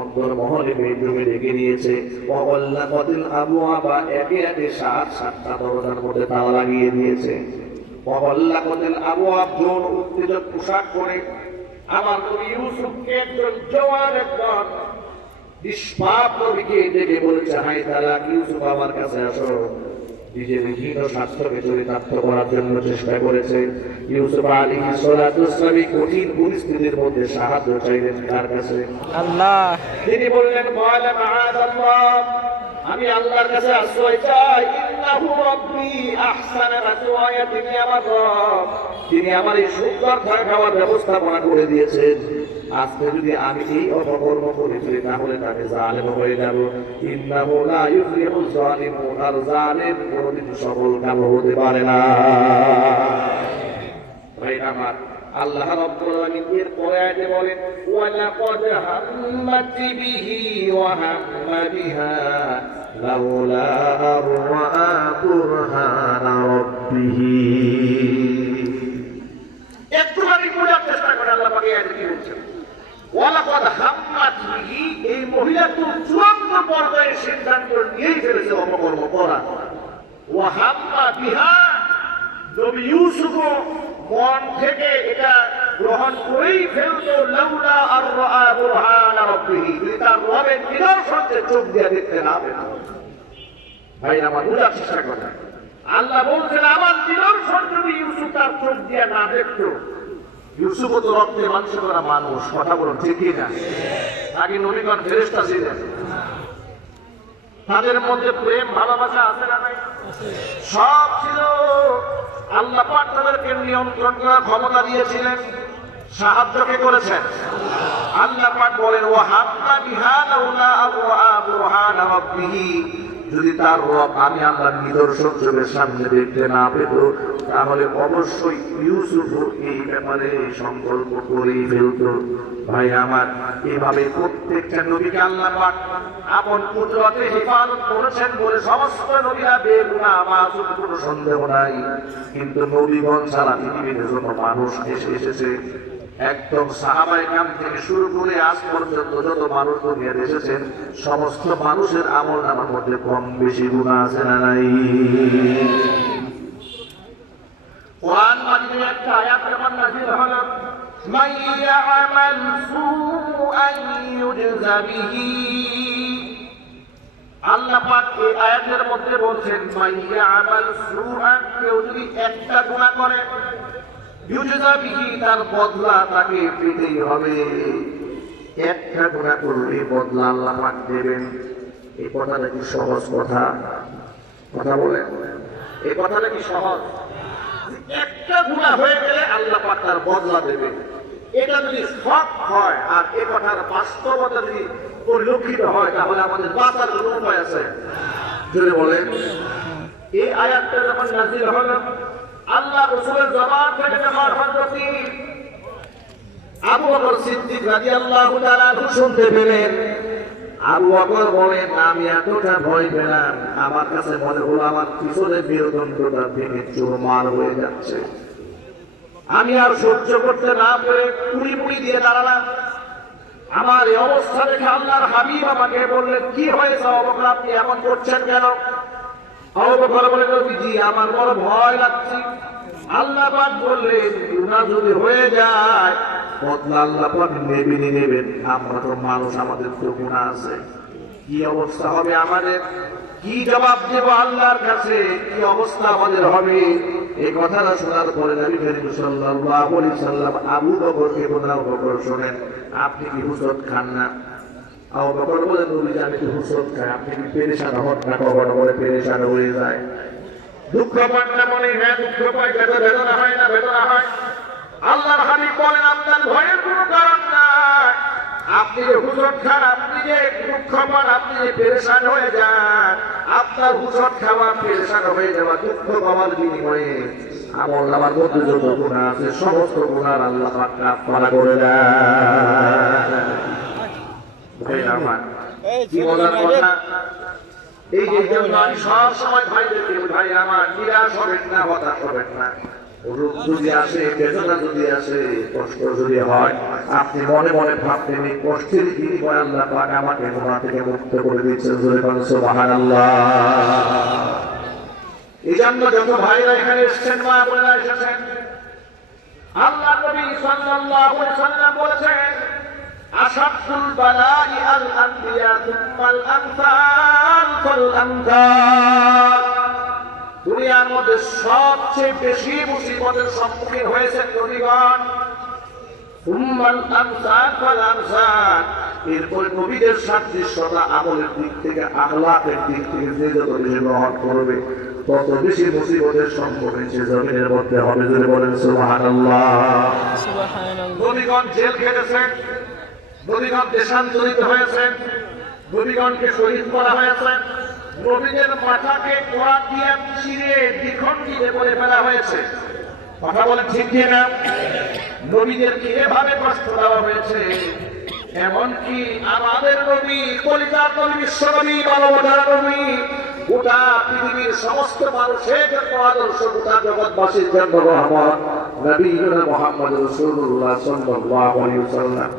অন্তর্মহলে বেডরুমে রেখে দিয়েছে। ওয়াল্লাকাতিল আবওয়াবা, একে একে সাতটা দরজার মধ্যে তালা লাগিয়ে দিয়েছে। ওয়াল্লাকাতিল আবওয়াব, যৌন উত্তেজক পোশাক পরে আমার নবী ইউসুফকে একজন জওয়ান, একজন নিষ্পাপ নবীকে ডেকে বলেছে, হাই তালাক ইউসুফ, আমার কাছে আসো। নিজের হীন স্বার্থকে চরিতার্থ করার জন্য চেষ্টা করেছে। ইউসুফ আলাইহিস সালাতু ওয়াস সালাম কঠিন পরিস্থিতির মধ্যে সাহায্য চাইলেন কার কাছে? আল্লাহ। তিনি বললেন, ক্বালা মাআযাল্লাহ, আমি আল্লাহর কাছে আশ্রয় চাই। ইন্নাহু রাব্বী আহসানা মাসওয়ায়া, তিনি আমার রব, তিনি আমার এই সুন্দর খাওয়ার ব্যবস্থাপনা করে দিয়েছেন। আজকে যদি আমি এই অপকর্ম করেছি, তাহলে তাকে জালেম হয়ে যাব। ইন্নাহু লা ইউফলিহুল যালিমুন, আর জালেম কোনদিন সফল কাম হতে পারে না। ভাই আমার, আল্লাহ রাব্বুল আলামিন এর পরে আয়াতে বলেন, ওয়ালাকাদ হাম্মাত বিহি ওয়া হাম্মা বিহা লাউলা আরআ বুরহানা রাব্বিহি। একটুখানি বোঝার চেষ্টা করে আল্লাহ পাক এই আয়াতে কি বলছেন। ওয়ালাকাদ হাম্মাত বিহি, এই মহিলা তো চূড়ান্ত পর্যায়ে সিদ্ধান্ত নিয়েই ফেলেছে অপকর্ম করা। ওয়া হাম্মা বিহা, নবী ইউসুফও মন থেকে এটা গ্রহণ করেই ফেলতো। লাউলা আরআ বুরহানা রাব্বিহি, তার রবের নিদর্শনকে চোখ দিয়ে দেখতে না পেত। ভাই আমার, বোঝার চেষ্টা করেন। আল্লাহ বলছেন, আমার নিদর্শন যদি ইউসুফ তার চোখ দিয়ে না দেখতো। ইউসুফও তো রক্তে মাংস করা মানুষ, কথা বলুন ঠিকই না? আগে নবীগণ ফেরেশতা ছিলেন, তাদের মধ্যে প্রেম ভালোবাসা আছে না নাই? সব ছিল। আল্লাহ পাক তাদেরকে নিয়ন্ত্রণ করার ক্ষমতা দিয়েছিলেন। সাহায্যকে করেছেন। আল্লাহ পাক বলেন, ওয়া হাম্মা বিহা লাউলা আরআ বুরহানা রাব্বিহি, যদি তার রব আমি আল্লাহর নিদর্শন চোখের সামনে দেখতে না পেত, তাহলে অবশ্যই ইউসুফ এই ব্যাপারে সংকল্প করেই ফেলত। ভাই আমার, এইভাবে প্রত্যেকটা নবীকে আল্লাহ পাক আপন কুদরতে হেফাজত করেছেন বলে সমস্ত নবীরা বেগুনাহ মাসুম, কোনো সন্দেহ নাই। কিন্তু নবীগণ ছাড়া পৃথিবীতে যত মানুষ এসেছে, একদম সাহাবায়ে কেরাম থেকে শুরু করে আজ পর্যন্ত যত মানুষ দুনিয়াতে এসেছেন, সমস্ত মানুষের আমলনামার মধ্যে কম বেশি গুনাহ আছে না নাই? একটা আয়াত যখন নাযিল হলো, মান ইয়া'মাল সুআন ইউজযা বিহি, আল্লাহ পাক এই আয়াতের মধ্যে বলছেন মান ইয়া'মাল সুআন, কেউ যদি একটা গুনাহ করে, ইউজযা বিহি, তার বদলা তাকে পেতেই হবে। একটা গুনাহ করলে বদলা আল্লাহ পাক দেবেন। এই কথাটা কি সহজ কথা? কথা বলেন, এই কথাটা কি সহজ? একটা গুনাহ হয়ে গেলে আল্লাহ পাক তার বদলা দেবে। এটা যদি সৎ হয় আর এই কথার বাস্তবতা যদি পরিলক্ষিত হয়, তাহলে আমাদের বাঁচার কোনো উপায় আছে? যদি বলেন, এই আয়াতটা যখন নাযিল হলো, আল্লাহ রাসূলের জবান থেকে যখন হযরত আবু বকর সিদ্দিক রাদিয়াল্লাহু তাআলা শুনতে পেলেন, আবু বকর বলেন, আমি এতটা ভয় পেলাম, আমার কাছে মনে হলো আমার পিছনে মেরুদণ্ডটা ভেঙে চুরমার হয়ে যাচ্ছে। আমি আর সহ্য করতে না পেরে পুরি দিয়ে দাঁড়ালাম। আমার এই অবস্থা দেখে আল্লাহর হাবিব আমাকে বললেন, কি হয়েছে আবু বকর, আপনি এমন করছেন কেন? আবু বকর বললেন, নবীজি, আমার বড় ভয় লাগছে। আল্লাহ পাক বললেন, গুনাহ যদি হয়ে যায় বদলা আল্লাহ পাক নেবেন। আমরা তো মানুষ, আমাদের তো গুনাহ আছে। কি অবস্থা হবে আমাদের? কি জবাব দেব আল্লাহর কাছে? কি অবস্থা আমাদের হবে? এই কথাটা শোনার পরে নবী করিম সাল্লাল্লাহু আলাইহি ওয়াসাল্লাম আবু বকরকে বললেন, আবু বকর শুনেন, আপনি কি হুজুর খান না? আবু বকর বলেন, নবীজি, আমি কি হুজুর খাই? আপনি কি পেরেশান হন না? কখনো বলে পেরেশান হয়ে যায়। দুঃখ পান না মনে? হ্যাঁ, দুঃখ পাই। বেদনা হয় না? বেদনা হয়। আল্লাহর হাবিব বলেন, আপনার ভয়ের কোনো কারণ নাই। আপনি যে হুজুর খান, আপনি যে দুঃখ পান, আপনি যে পেরেশান হয়ে যান, আপনার হুজুর খাওয়া, পেরেশান হয়ে যাওয়া, দুঃখ পাওয়ার বিনিময়ে আমল নামার মধ্যে যত গুনাহ আছে সমস্ত গুনাহ আল্লাহ পাক মাফ করে দেন। কি মজার কথা! এই যে জন্য আমি সব সময় ভাইদেরকে, ভাই আমার, নিরাশ হবেন না, হতাশ হবেন না। রোগ যদি আসে, বেদনা যদি আসে, কষ্ট যদি হয়, আপনি মনে মনে ভাবতেন এই কষ্টের বিনিময়ে আল্লাহ পাক আমাকে গুনাহ থেকে মুক্ত করে দিচ্ছেন। সুবহানাল্লাহ। এই জন্য যত ভাইরা এখানে এসেছেন, মা বোনেরা এসেছেন, আল্লাহ নবী সাল্লাল্লাহু আলাইহি ওয়াসাল্লাম বলেছেন, আশাদুল বালাই আল আনবিয়া সুম্মাল আমসাল ফাল আমসাল। দুনিয়ার মধ্যে সবচেয়ে বেশি মুসিবতের সম্মুখীন হয়েছেন নবীগণ। সুম্মাল আমসাল ফাল আমসাল। এরপরে নবীদের সাদৃশ্যতা আমলের দিক থেকে, আখলাকের দিক থেকে যে যত বেশি গ্রহণ করবে, তত বেশি মুসিবতের সম্মুখীন সে জমিনের মধ্যে হবে। যদি বলেন সুবহানাল্লাহ। নবীগণ জেল খেটেছেন, নবীগণ দেশান্তরিত হয়েছেন, নবীগণকে শহীদ করা হয়েছে, নবীদের মাথাকে কোড়া দিয়ে ছিঁড়ে দ্বিখণ্ডিত করে ফেলা হয়েছে। কথা বলেন ঠিক কি না? নবীদেরকে এভাবে কষ্ট দেওয়া হয়েছে, এমনকি আমাদের নবী, কলিজার নবী, বিশ্ব নবী, মানবতার নবী, গোটা পৃথিবীর সমস্ত মানুষের জন্য আদর্শ, গোটা জগৎবাসীর জন্য রহমত, নবীনা মুহাম্মদ রাসূলুল্লাহ সাল্লাল্লাহু আলাইহি ওয়াসাল্লাম,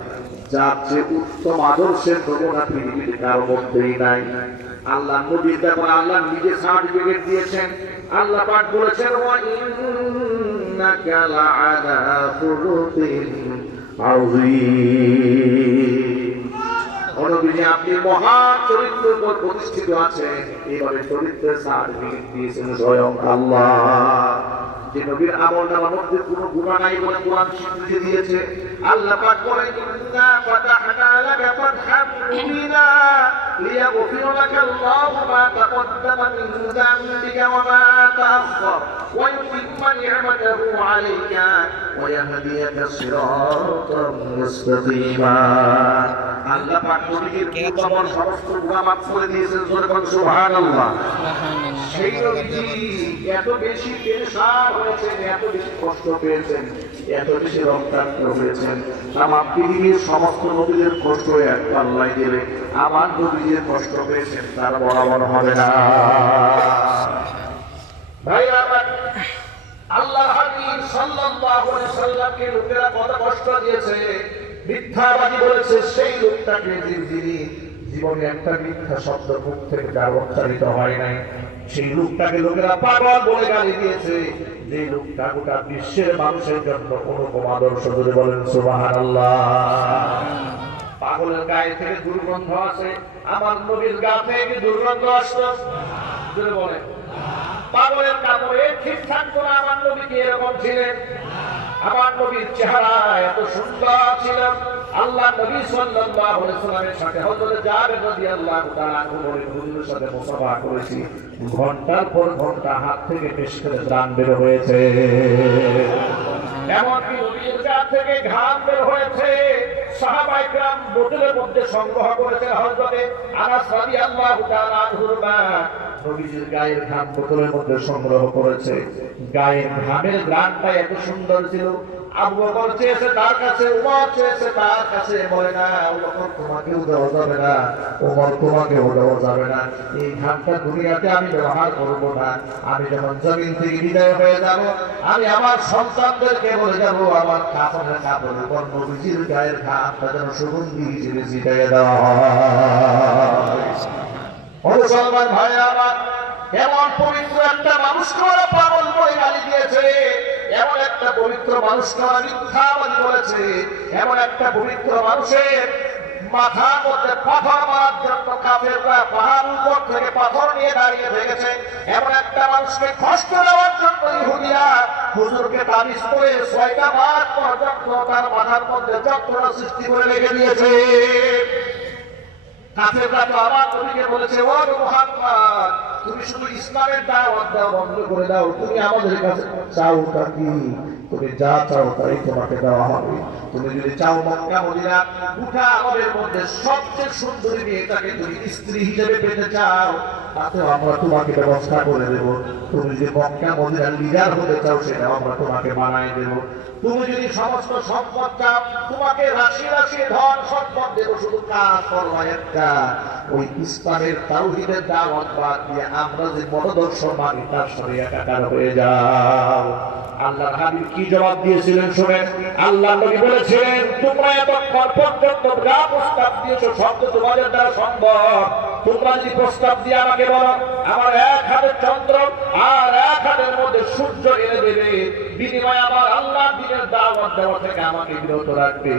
যার চেয়ে উত্তম আদর্শের নমুনা পৃথিবীর কারো মধ্যেই নাই। আল্লাহ নবীর ব্যাপারে আল্লাহ নিজে সার্টিফিকেট দিয়েছেন। আল্লাহ পাক বলেছেন, ওয়া ইন্নাকা লাআলা খুলুকিন আযীম। নবীজি, আপনি মহান চরিত্রের উপর প্রতিষ্ঠিত আছেন। এইভাবে চরিত্রের সার্টিফিকেট দিয়েছেন স্বয়ং আল্লাহ। যে নবীর আমলনামার মধ্যে কোনো গুনাহ নাই বলে কোরআন স্বীকৃতি দিয়েছে। আল্লাহ পাক বলেন, ইন্না ফাতাহনা লাকা ফাতহাম মুবিনা লিয়াগফিরা লাকা আল্লাহু মা তাকদ্দামা মিন যামবিকা ওয়া মা তাআখখার ওয়া ইউতিম্মা নি'মাতাহু আলাইকা ওয়া ইয়াহদিয়াকা সিরাতাম মুস্তাকিমা। আল্লাহ পাক নবীর পূর্ববর্তী সমস্ত গুনাহ মাফ করে দিয়েছেন। সুবহানাল্লাহ। সেই নবীজি এত বেশি পেরেশান হয়েছেন, এত বেশি কষ্ট পেয়েছেন, এত বেশি রক্তাক্ত হয়েছেন, আমার পৃথিবীর সমস্ত নবীদের কষ্ট এক পাল্লায় গেলে আমার নবীদের কষ্ট পেয়েছেন তার বরাবর হবে না। ভাই আমার, আল্লাহর হাবিব সাল্লাল্লাহু আলাইহি ওয়াসাল্লামকে লোকেরা কত কষ্ট দিয়েছে, মিথ্যাবাদী বলেছে। সেই লোকটাকে যিনি জীবনে একটা মিথ্যা শব্দ মুখ থেকে উচ্চারিত হয় নাই, সেই লোকটাকে লোকেরা পাগল বলে গালি দিয়েছে। যে লোকটা গোটা বিশ্বের মানুষের জন্য অনুপম আদর্শ, যদি বলেন সুবহানাল্লাহ। পাগলের গায়ে থেকে দুর্গন্ধ আসে, আমার নবীর গা থেকে দুর্গন্ধ আসতো, যদি বলেন। পাগলের কাপড়ে ঠিক থাকতো না, আমার নবী কি এরকম ছিলেন? আমার নবীর চেহারা এত সুন্দর ছিল। আল্লাহ নবী সাল্লাল্লাহু আলাইহি ওয়াসাল্লামের সাথে হযরত জাবের রাদিয়াল্লাহু তাআলা আনহু বলেন, হুজুরের সাথে মুসাফা করেছি, ঘন্টার পর ঘন্টা হাত থেকে বেশ করে ঘ্রাণ বের হয়েছে, এমনকি নবীর গা থেকে ঘাম বের হয়েছে। সাহাবায়ে কেরাম বোতলের মধ্যে সংগ্রহ করেছেন, হযরত আনাস রাদিয়াল্লাহু তাআলা আনহুর মা নবীজির গায়ের ঘাম বোতলের মধ্যে সংগ্রহ করেছে। গায়ের ঘামের ঘ্রাণটা এত সুন্দর ছিল, আবু বকর চেয়েছে তার কাছে, উমর চেয়েছে তার কাছে, বলে না আবু বকর তোমাকেও দেওয়া যাবে না, উমর তোমাকেও দেওয়া যাবে না, এই ঘামটা দুনিয়াতে আমি ব্যবহার করব না। আমি যখন জমিন থেকে বিদায় হয়ে যাব, আমি আমার সন্তানদেরকে বলে যাব আমার কাপড়ের কাপড়ের উপর নবীজির গায়ের ঘামটা যেন সুগন্ধি হিসেবে ছিটিয়ে দেওয়া হয়। মুসলমান ভাই আমার, এমন পবিত্র একটা মানুষকে ওরা পাগল বলে গালি দিয়েছে, এমন একটা পবিত্র মানুষকে ওরা মিথ্যাবাদী বলেছে, এমন একটা পবিত্র মানুষের মাথার মধ্যে পাথর মারার জন্য কাফেররা পাহাড় উপর থেকে পাথর নিয়ে দাঁড়িয়ে থেকেছে, এমন একটা মানুষকে কষ্ট দেওয়ার জন্য ইহুদিরা হুজুরকে তাবিজ করে ৬টা মাস পর্যন্ত তার মাথার মধ্যে যন্ত্রণা সৃষ্টি করে রেখে দিয়েছে। কাফেররা তো আমার নবীকে বলেছে, ও মুহাম্মদ তুমি শুধু ইসলামের দাওয়াত দাও, বন্ধ করে দাও, তুমি আমাদের কাছে চাওটা কি? তুমি যা চাও তাই তোমাকে দেওয়া হবে। তুমি যদি চাও মক্কা মদিনা গোটা আরবের মধ্যে সবচেয়ে সুন্দরী মেয়েটাকে তুমি স্ত্রী হিসেবে পেতে চাও, তাতেও আমরা তোমাকে ব্যবস্থা করে দেব। তুমি যদি মক্কা মদিনার লিডার হতে চাও, সেটা আমরা তোমাকে বানাই দেব। তুমি যদি সমস্ত সম্পদ চাও, তোমাকে রাশি রাশি ধন সম্পদ দেব, শুধু কাজ করো একটা, ওই ইসলামের তাওহীদের দাওয়াত বাদ দিয়ে আমরা যে মতদর্শ মানি তার সাথে একাকার হয়ে যাও। আল্লাহর হাবিব কি জবাব দিয়েছিলেন শুনেন। আল্লাহ নবী বলেছিলেন, তোমরা এতক্ষণ পর্যন্ত যা প্রস্তাব দিয়েছো সব তো তোমাদের দ্বারা সম্ভব। তোমরা যদি প্রস্তাব দিয়ে আমাকে বলো আমার এক হাতের চন্দ্র আর এক হাতের মধ্যে সূর্য এনে দেবে, বিনিময়ে আমার আল্লাহ দিনের দাওয়াত দেওয়া থেকে আমাকে বিরত রাখবে,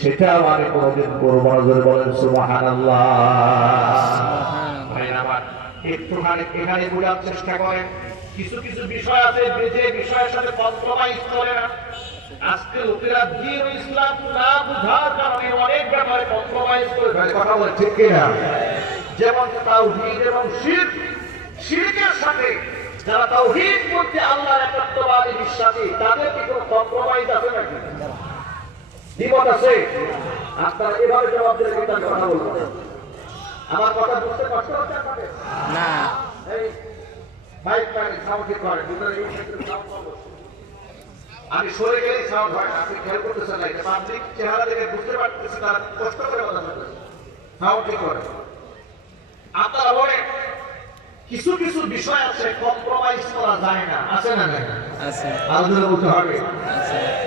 সেটাও আমি কোনোদিন করবো না। জোরে বলেন সুবহানাল্লাহ। ভাইরা আমার, একটুখানি এখানে বোঝার চেষ্টা করেন, কিছু কিছু বিষয় আছে যে বিষয়ের সাথে কম্প্রোমাইজ করে না। আজকে লোকেরা দ্বীন ইসলাম না বুঝার কারণে অনেক ব্যাপারে কম্প্রোমাইজ করে ফেলে, কথা বলে ঠিক কিনা? যেমন তাওহীদ এবং শিরক, শিরকের সাথে যারা তাওহীদ বলতে আল্লাহর একাত্মবাদী বিশ্বাসী, তাদের কি কোনো কম্প্রোমাইজ আছে নাকি? দ্বিমত আছে? আপনারা এভাবে জবাব দিলে কি তার কথা বলবেন? আমার কথা বুঝতে কষ্ট হচ্ছে আপনাদের? না। এই মাইক মানে সাউন্ড ঠিক করে, ভিতরে এই ক্ষেত্রে সাউন্ড বন্ধ। আমি সরে গেলেই সাউন্ড হয় না, আপনি খেয়াল করতেছেন না, এটা পাবলিক চেহারা দেখে বুঝতে পারতেছি তারা কষ্ট করে কথা বলতেছে, সাউন্ড ঠিক করে। আপনারা বলেন কিছু কিছু বিষয় আছে কম্প্রোমাইজ করা যায় না, আছে না? নাই আছে, আলোচনা করতে হবে,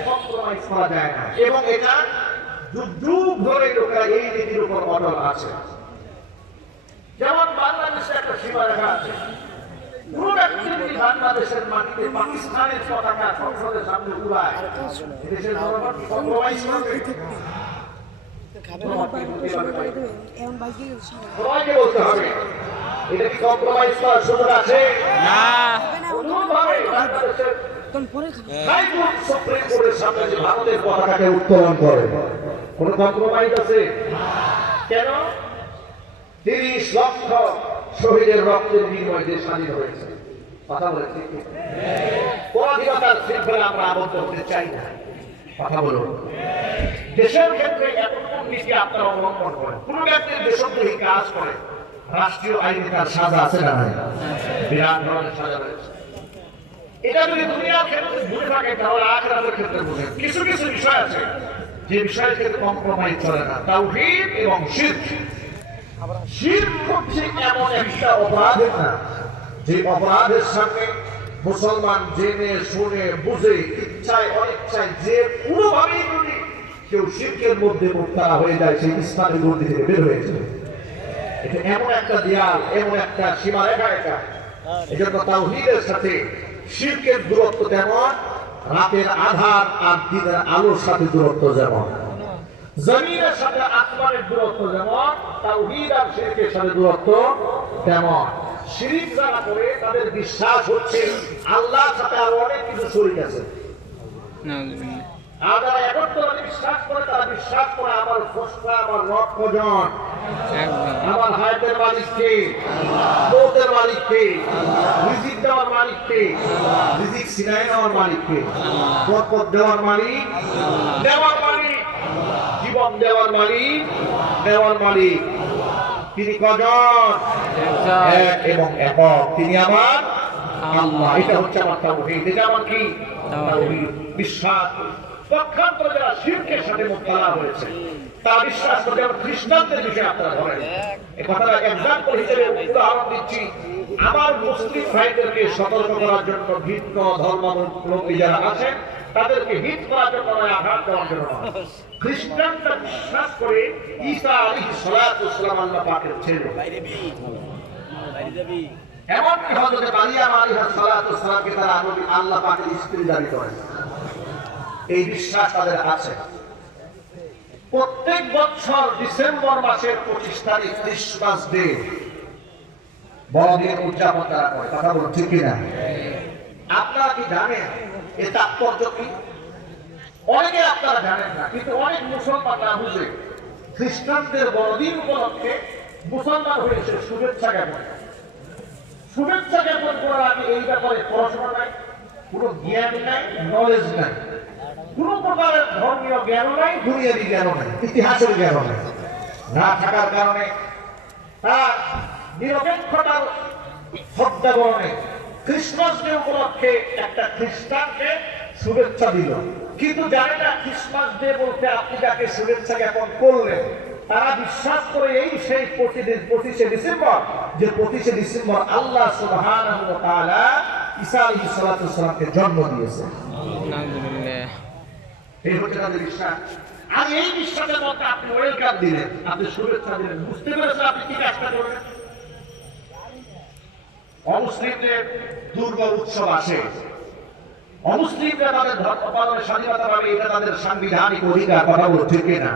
কম্প্রোমাইজ করা যায় না, এবং এটা যুগ যুগ ধরে লোকেরা এই নীতির উপর অটল আছে। যেমন বাংলাদেশে একটা সীমারেখা আছে, কোন ব্যক্তি যদি বাংলাদেশের মাটিতে পাকিস্তানের পতাকা সংসদের সামনে উড়ায়, দেশের জনগণ কি কম্প্রোমাইজ করবে? সবাইকে বলতে হবে, এটা কি কম্প্রোমাইজ করার সুযোগ আছে? না। কোনোভাবে বাংলাদেশের সুপ্রিম কোর্টের সামনে যে ভারতের পতাকাকে উত্তোলন করে, কোন কম্প্রোমাইজ আছে? কেন? ৩০ লক্ষ শহীদের রক্তের বিনিময়ে দেশ স্বাধীন হয়েছে, কথা বলে ঠিক। পরাধীনতার শৃঙ্খলা আমরা আবদ্ধ হতে চাই না, কথা বলুন। দেশের ক্ষেত্রে এতটুকু নীতি আপনারা অবলম্বন করেন, কোন ব্যক্তির দেশদ্রোহী কাজ করে রাষ্ট্রীয় আইনে তার সাজা আছে না? বিরাট ধরনের সাজা রয়েছে। এটা যদি দুনিয়ার ক্ষেত্রে বুঝে থাকে তাহলে আখিরাতের ক্ষেত্রে বুঝেন। কিছু কিছু বিষয় আছে যে বিষয়ের ক্ষেত্রে কম্প্রোমাইজ চলে না, তাওহীদ এবং শিরক। শিরক হচ্ছে এমন একটা অপরাধের না যে অপরাধের সামনে মুসলমান জেনে শুনে বুঝে ইচ্ছায় অনিচ্ছায় যে কোনোভাবেই যদি কেউ শিরকের মধ্যে মুক্তা হয়ে যায়, সেই ইসলামের গণ্ডি থেকে বের হয়েছে। এটা এমন একটা দেয়াল, এমন একটা সীমারেখা এটা। এই জন্য তাওহীদের সাথে শিরকের দূরত্ব তেমন রাতের আধার আর দিনের আলোর সাথে দূরত্ব যেমন, জমিনের সাথে আসমানের দূরত্ব যেমন, তাওহীদ আর শিরকের সাথে দূরত্ব তেমন। শিরক যারা করে তাদের বিশ্বাস হচ্ছে আল্লাহর সাথে আরো অনেক কিছু শরীক আছে। আর যারা একত্রে বিশ্বাস করে তারা বিশ্বাস করে আমার স্রষ্টা, আমার রক্ষজন, আমার হায়াতের মালিক কে, মৌতের মালিক কে, রিজিক দেওয়ার মালিক কে, রিজিক ছিনাই নেওয়ার মালিক কে, বরকত দেওয়ার মালিক, দেওয়ার মালিক, জীবন দেওয়ার মালিক, দেওয়ার মালিক। তিনি কজন? এক এবং একক। তিনি আমার আল্লাহ। এটা হচ্ছে আমার তাওহীদ। এটা আমার কি? তাওহীদ, বিশ্বাস। পক্ষান্তরে যারা শিরকের সাথে মুবতালা হয়েছে তারা বিশ্বাস করে, যেমন খ্রিস্টানদের বিষয়ে আপনারা ধরেন, এই কথাটা এক্সাম্পল হিসেবে উদাহরণ দিচ্ছি। আমার মুসলিম ভাইদেরকে সতর্ক করার জন্য, ভিন্ন ধর্মাবলম্বী যারা আছেন তাদেরকে হিত করার জন্য নয়, আঘাত দেওয়ার জন্য নয়। খ্রিস্টানরা বিশ্বাস করে ঈসা আলাইহিস সালাতু ওয়াস সালাম আল্লাহ পাকের ছেলে। এমনকি হযরত মারিয়াম আলাইহিস সালাতু ওয়াস সালামকে তারা আল্লাহ পাকের স্ত্রী দাবি করে। এই বিশ্বাস তাদের আছে। প্রত্যেক বছর ডিসেম্বর মাসের 25 তারিখ ক্রিসমাস ডে, বড়দিন উদযাপন তারা করে। কথা বলুন ঠিক কিনা? আপনারা কি জানেন এর তাৎপর্য কি? অনেকে আপনারা জানেন না, কিন্তু অনেক মুসলমান না বুঝে খ্রিস্টানদের বড়দিন উপলক্ষে মুসলমান হয়েছে শুভেচ্ছা জ্ঞাপন। শুভেচ্ছা জ্ঞাপন করার আগে এই ব্যাপারে পড়াশোনা নাই, কোনো জ্ঞান নাই, নলেজ নাই, কোন প্রকারের ধর্মীয় জ্ঞান নাই, দুনিয়াবি জ্ঞান নাই, ইতিহাসের জ্ঞান নাই। না থাকার কারণে তার নিরপেক্ষতার শব্দাবরণে ক্রিসমাস ডে উপলক্ষে একটা খ্রিস্টানকে শুভেচ্ছা দিল, কিন্তু জানে না ক্রিসমাস ডে বলতে আপনি যাকে শুভেচ্ছা জ্ঞাপন করলেন তারা বিশ্বাস করে এই সেই 25শে ডিসেম্বর, যে 25শে ডিসেম্বর আল্লাহ সুবহানাহু ওয়া তাআলা ঈসা আলাইহিস সালাতু ওয়াস সালামকে জন্ম দিয়েছে। এই হচ্ছে তাদের বিশ্বাস। আর এই বিশ্বাসের মধ্যে আপনি ওয়েলকাম দিলেন, আপনি শুভেচ্ছা দিলেন, বুঝতে পেরেছেন আপনি কি কাজটা করবেন। অমুসলিমদের দুর্বল উৎসব আসে, অমুসলিমরা তাদের ধর্ম পালনের স্বাধীনতা পাবে, এটা তাদের সাংবিধানিক অধিকার। কথা বলো ঠিক না?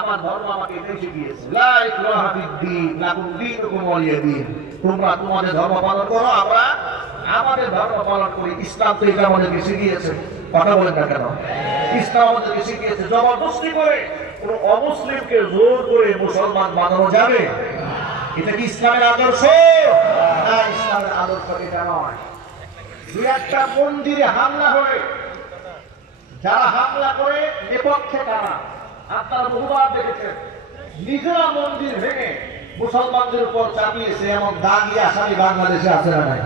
আমার ধর্ম আমাকে এটাই শিখিয়েছে, লা ইকরাহা ফিদ্দীন, লাকুম দীনুকুম ওয়ালিয়া দীন। তোমরা তোমাদের ধর্ম পালন করো, আমরা আমাদের ধর্ম পালন করি। ইসলাম তো এটা আমাদেরকে শিখিয়েছে। কথা বলেন না কেন? ইসলাম আমাদেরকে শিখিয়েছে। জবরদস্তি করে কোন অমুসলিমকে জোর করে মুসলমান বানানো যাবে? এটা কি ইসলামের আদর্শ? না, ইসলামের আদর্শ এটা নয়। দুই একটা মন্দিরে হামলা করে, যারা হামলা করে নেপথ্যে তারা, আপনারা বহুবার দেখেছেন, নিজেরা মন্দির ভেঙে মুসলমানদের উপর চাপিয়েছে, এমন দাগি আসামি বাংলাদেশে আছে না নাই?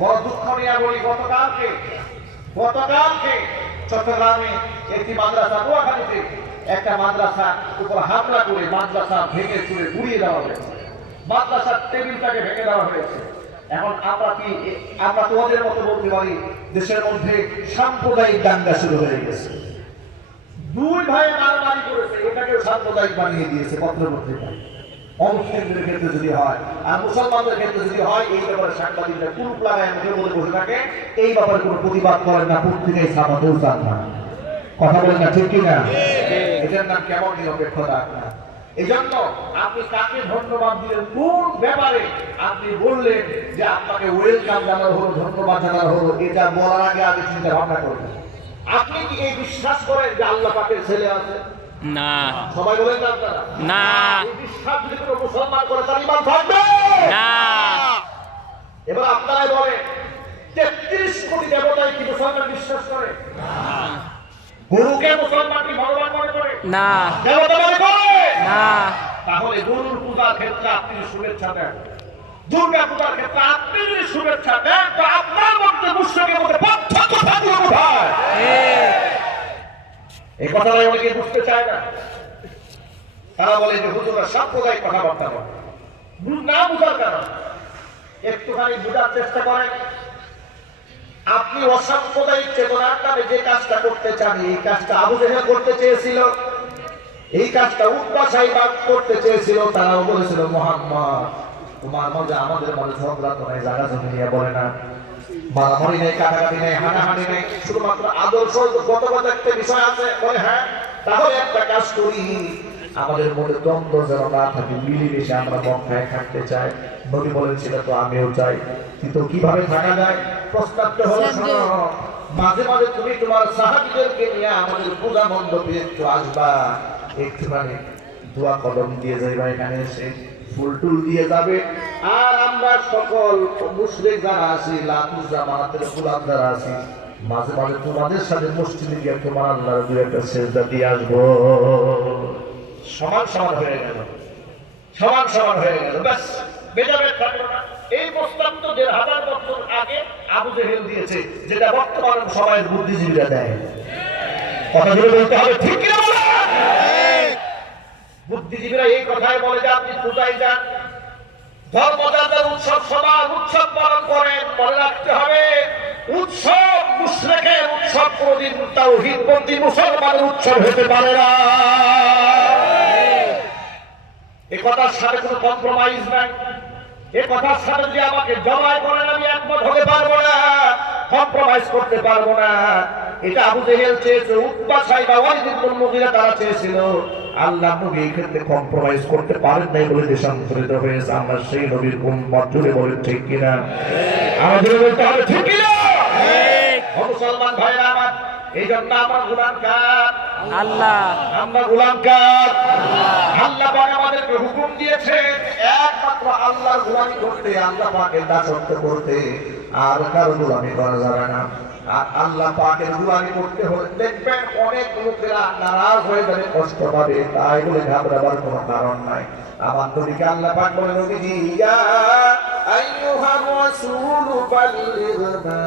বড় দুঃখ নিয়ে বলি, গতকালকে চট্টগ্রামে একটি মাদ্রাসা, নোয়াখালীতে একটা মাদ্রাসা উপর হামলা করে মাদ্রাসা ভেঙে চুরে গুড়িয়ে দেওয়া হয়েছে, মাদ্রাসার টেবিলটাকে ভেঙে দেওয়া হয়েছে। এখন আমরা তোমাদের মতো বলতে পারি দেশের মধ্যে সাম্প্রদায়িক দাঙ্গা শুরু হয়ে গেছে। দুই ভাই মারামারি করেছে, এটাকেও সাম্প্রদায়িক বানিয়ে দিয়েছে পত্র-পত্রিকায়। অমুসলিমদের ক্ষেত্রে যদি হয় আর মুসলমানদের ক্ষেত্রে যদি হয়, এই ব্যাপারে সাংবাদিকরা কুরুপ লাগায় মুখের মধ্যে বসে থাকে, এই ব্যাপারে কোনো প্রতিবাদ করেন না, পত্রিকায় ছাপাতেও চান না। কথা বলেন না ঠিক কিনা? এটার নাম কেমন নিরপেক্ষতা? এই জন্য আপনি কাকে ধন্যবাদ দিলেন, কোন ব্যাপারে আপনি বললেন যে আপনাকে ওয়েলকাম জানানো হলো, ধন্যবাদ জানানো হলো, এটা বলার আগে চিন্তা ভাবনা করবেন। আপনি কি এই বিশ্বাস করেন যে আল্লাহ পাকের ছেলে আছে? না। সবাই বলেন না আপনারা? না। এই বিশ্বাস যদি কোনো মুসলমান করে তার ঈমান থাকবে না। এবার আপনারাই বলেন, 33 কোটি দেবতায় কি মুসলমান বিশ্বাস করে? গরুকে মুসলমান কি ভগবান মনে করে? না। দেবতা মনে করে? না। তাহলে গরুর পূজার ক্ষেত্রে আপনি শুভেচ্ছা দেন, দুর্গা পূজার ক্ষেত্রে আপনি যদি শুভেচ্ছা দেন, তো আপনার মধ্যে মুশরিকের মধ্যে পার্থক্য থাকবে কোথায়? এই কথাটাই অনেকে বুঝতে চায় না। তারা বলে যে হুজুররা সাম্প্রদায়িক কথাবার্তা বলে, না বুঝার কারণ একটুখানি বোঝার চেষ্টা করেন। আপনি অসাম্প্রদায়িক চেতনার নামে যে কাজটা করতে চান, এই কাজটা আবু জেহেল করতে চেয়েছিল, এই কাজটা উতবা সাইবা করতে চেয়েছিল। তারাও বলেছিল, মুহাম্মদ তোমার মধ্যে আমাদের মধ্যে ঝগড়া তো নাই, জায়গা জমি নিয়ে বলে না, মারামারি নেই, কাটাকাটি নেই, হানাহানি নেই, শুধুমাত্র আদর্শগত একটা বিষয় আছে। বলে হ্যাঁ, তাহলে একটা কাজ করি, আমাদের মধ্যে দ্বন্দ্ব যেন না থাকে, মিলেমিশে আমরা মক্কায় থাকতে চাই। নবী বলেন সেটা তো আমিও চাই, কিন্তু কিভাবে থাকা যায়? প্রস্তাবটা হলো শোনো, মাঝে মাঝে তুমি তোমার সাহাবীদেরকে নিয়ে আমাদের পূজা মণ্ডপে একটু আসবা, একটুখানি দোয়া কদম দিয়ে যাইবা, এখানে এসে ফুল টুল দিয়ে যাবে। আর আমরা সকল মুশরিক যারা আছি, লাতুজ জামাতের গোলাম যারা আছি, মাঝে মাঝে তোমাদের সাথে মসজিদে গিয়ে তোমার আল্লাহর দুই একটা সেজদা দিয়ে আসবো। সমান সমান হয়ে গেল, সমান সমান হয়ে গেল, ব্যাস ভেদাভেদ থাকলো না। এই প্রস্তাব তো ১,৫০০ বছর আগে আবু জেহেল দিয়েছে, যেটা বর্তমান সময়ের বুদ্ধিজীবীরা দেয়। কথা জোরে বলতে হবে, ঠিক কি না বলা? বুদ্ধিজীবীরা এই কথাই বলে যে আপনি পূজায় যান, ধর্মযাত্রার উৎসব সবার উৎসব পালন করেন, মনে রাখতে হবে উৎসব মুশরিকের উৎসব, কোনদিন তাওহীদপন্থী মুসলমানের উৎসব হতে পারে না। এই কথার সাথে কোনো কম্প্রোমাইজ নাই। এই কথার সাথে যদি আমাকে জবাই করেন, আমি একমত হতে পারবো না, কম্প্রোমাইজ করতে পারবো না। এটা আবু জেহেল চেয়েছে, উতবা সাইবা ওয়ালিদ ইবনে মুগীরা তারা চেয়েছিল। আল্লাহ নবী এই ক্ষেত্রে কম্প্রোমাইজ করতে পারেন নাই বলে দেশান্তরিত হয়েছে। আমরা সেই নবীর উম্মত, জুড়ে বলে ঠিক কিনা? আমাদের বলতে হবে ঠিক কিনা? মুসলমান ভাইরা আমার, এই জন্য আমার গোলাম কার? আল্লাহ। আমরা গোলাম কার? আল্লাহ পাক আমাদেরকে হুকুম দিয়েছেন একমাত্র আল্লাহর গোলামি করতে, আল্লাহ পাকের দাসত্ব করতে, আর কারো গোলামি করা যাবে না। আর আল্লাহ পাকের গোলামি করতে হলে দেখবেন অনেক লোকেরা নারাজ হয়ে যাবে, কষ্ট পাবে, তাই বলে ঘাবড়াবার কোনো কারণ নাই। আমার নবীকে আল্লাহ পাক বলেন, নবীজি ইয়া আইয়ুহার রাসূল বাল্লিগ মা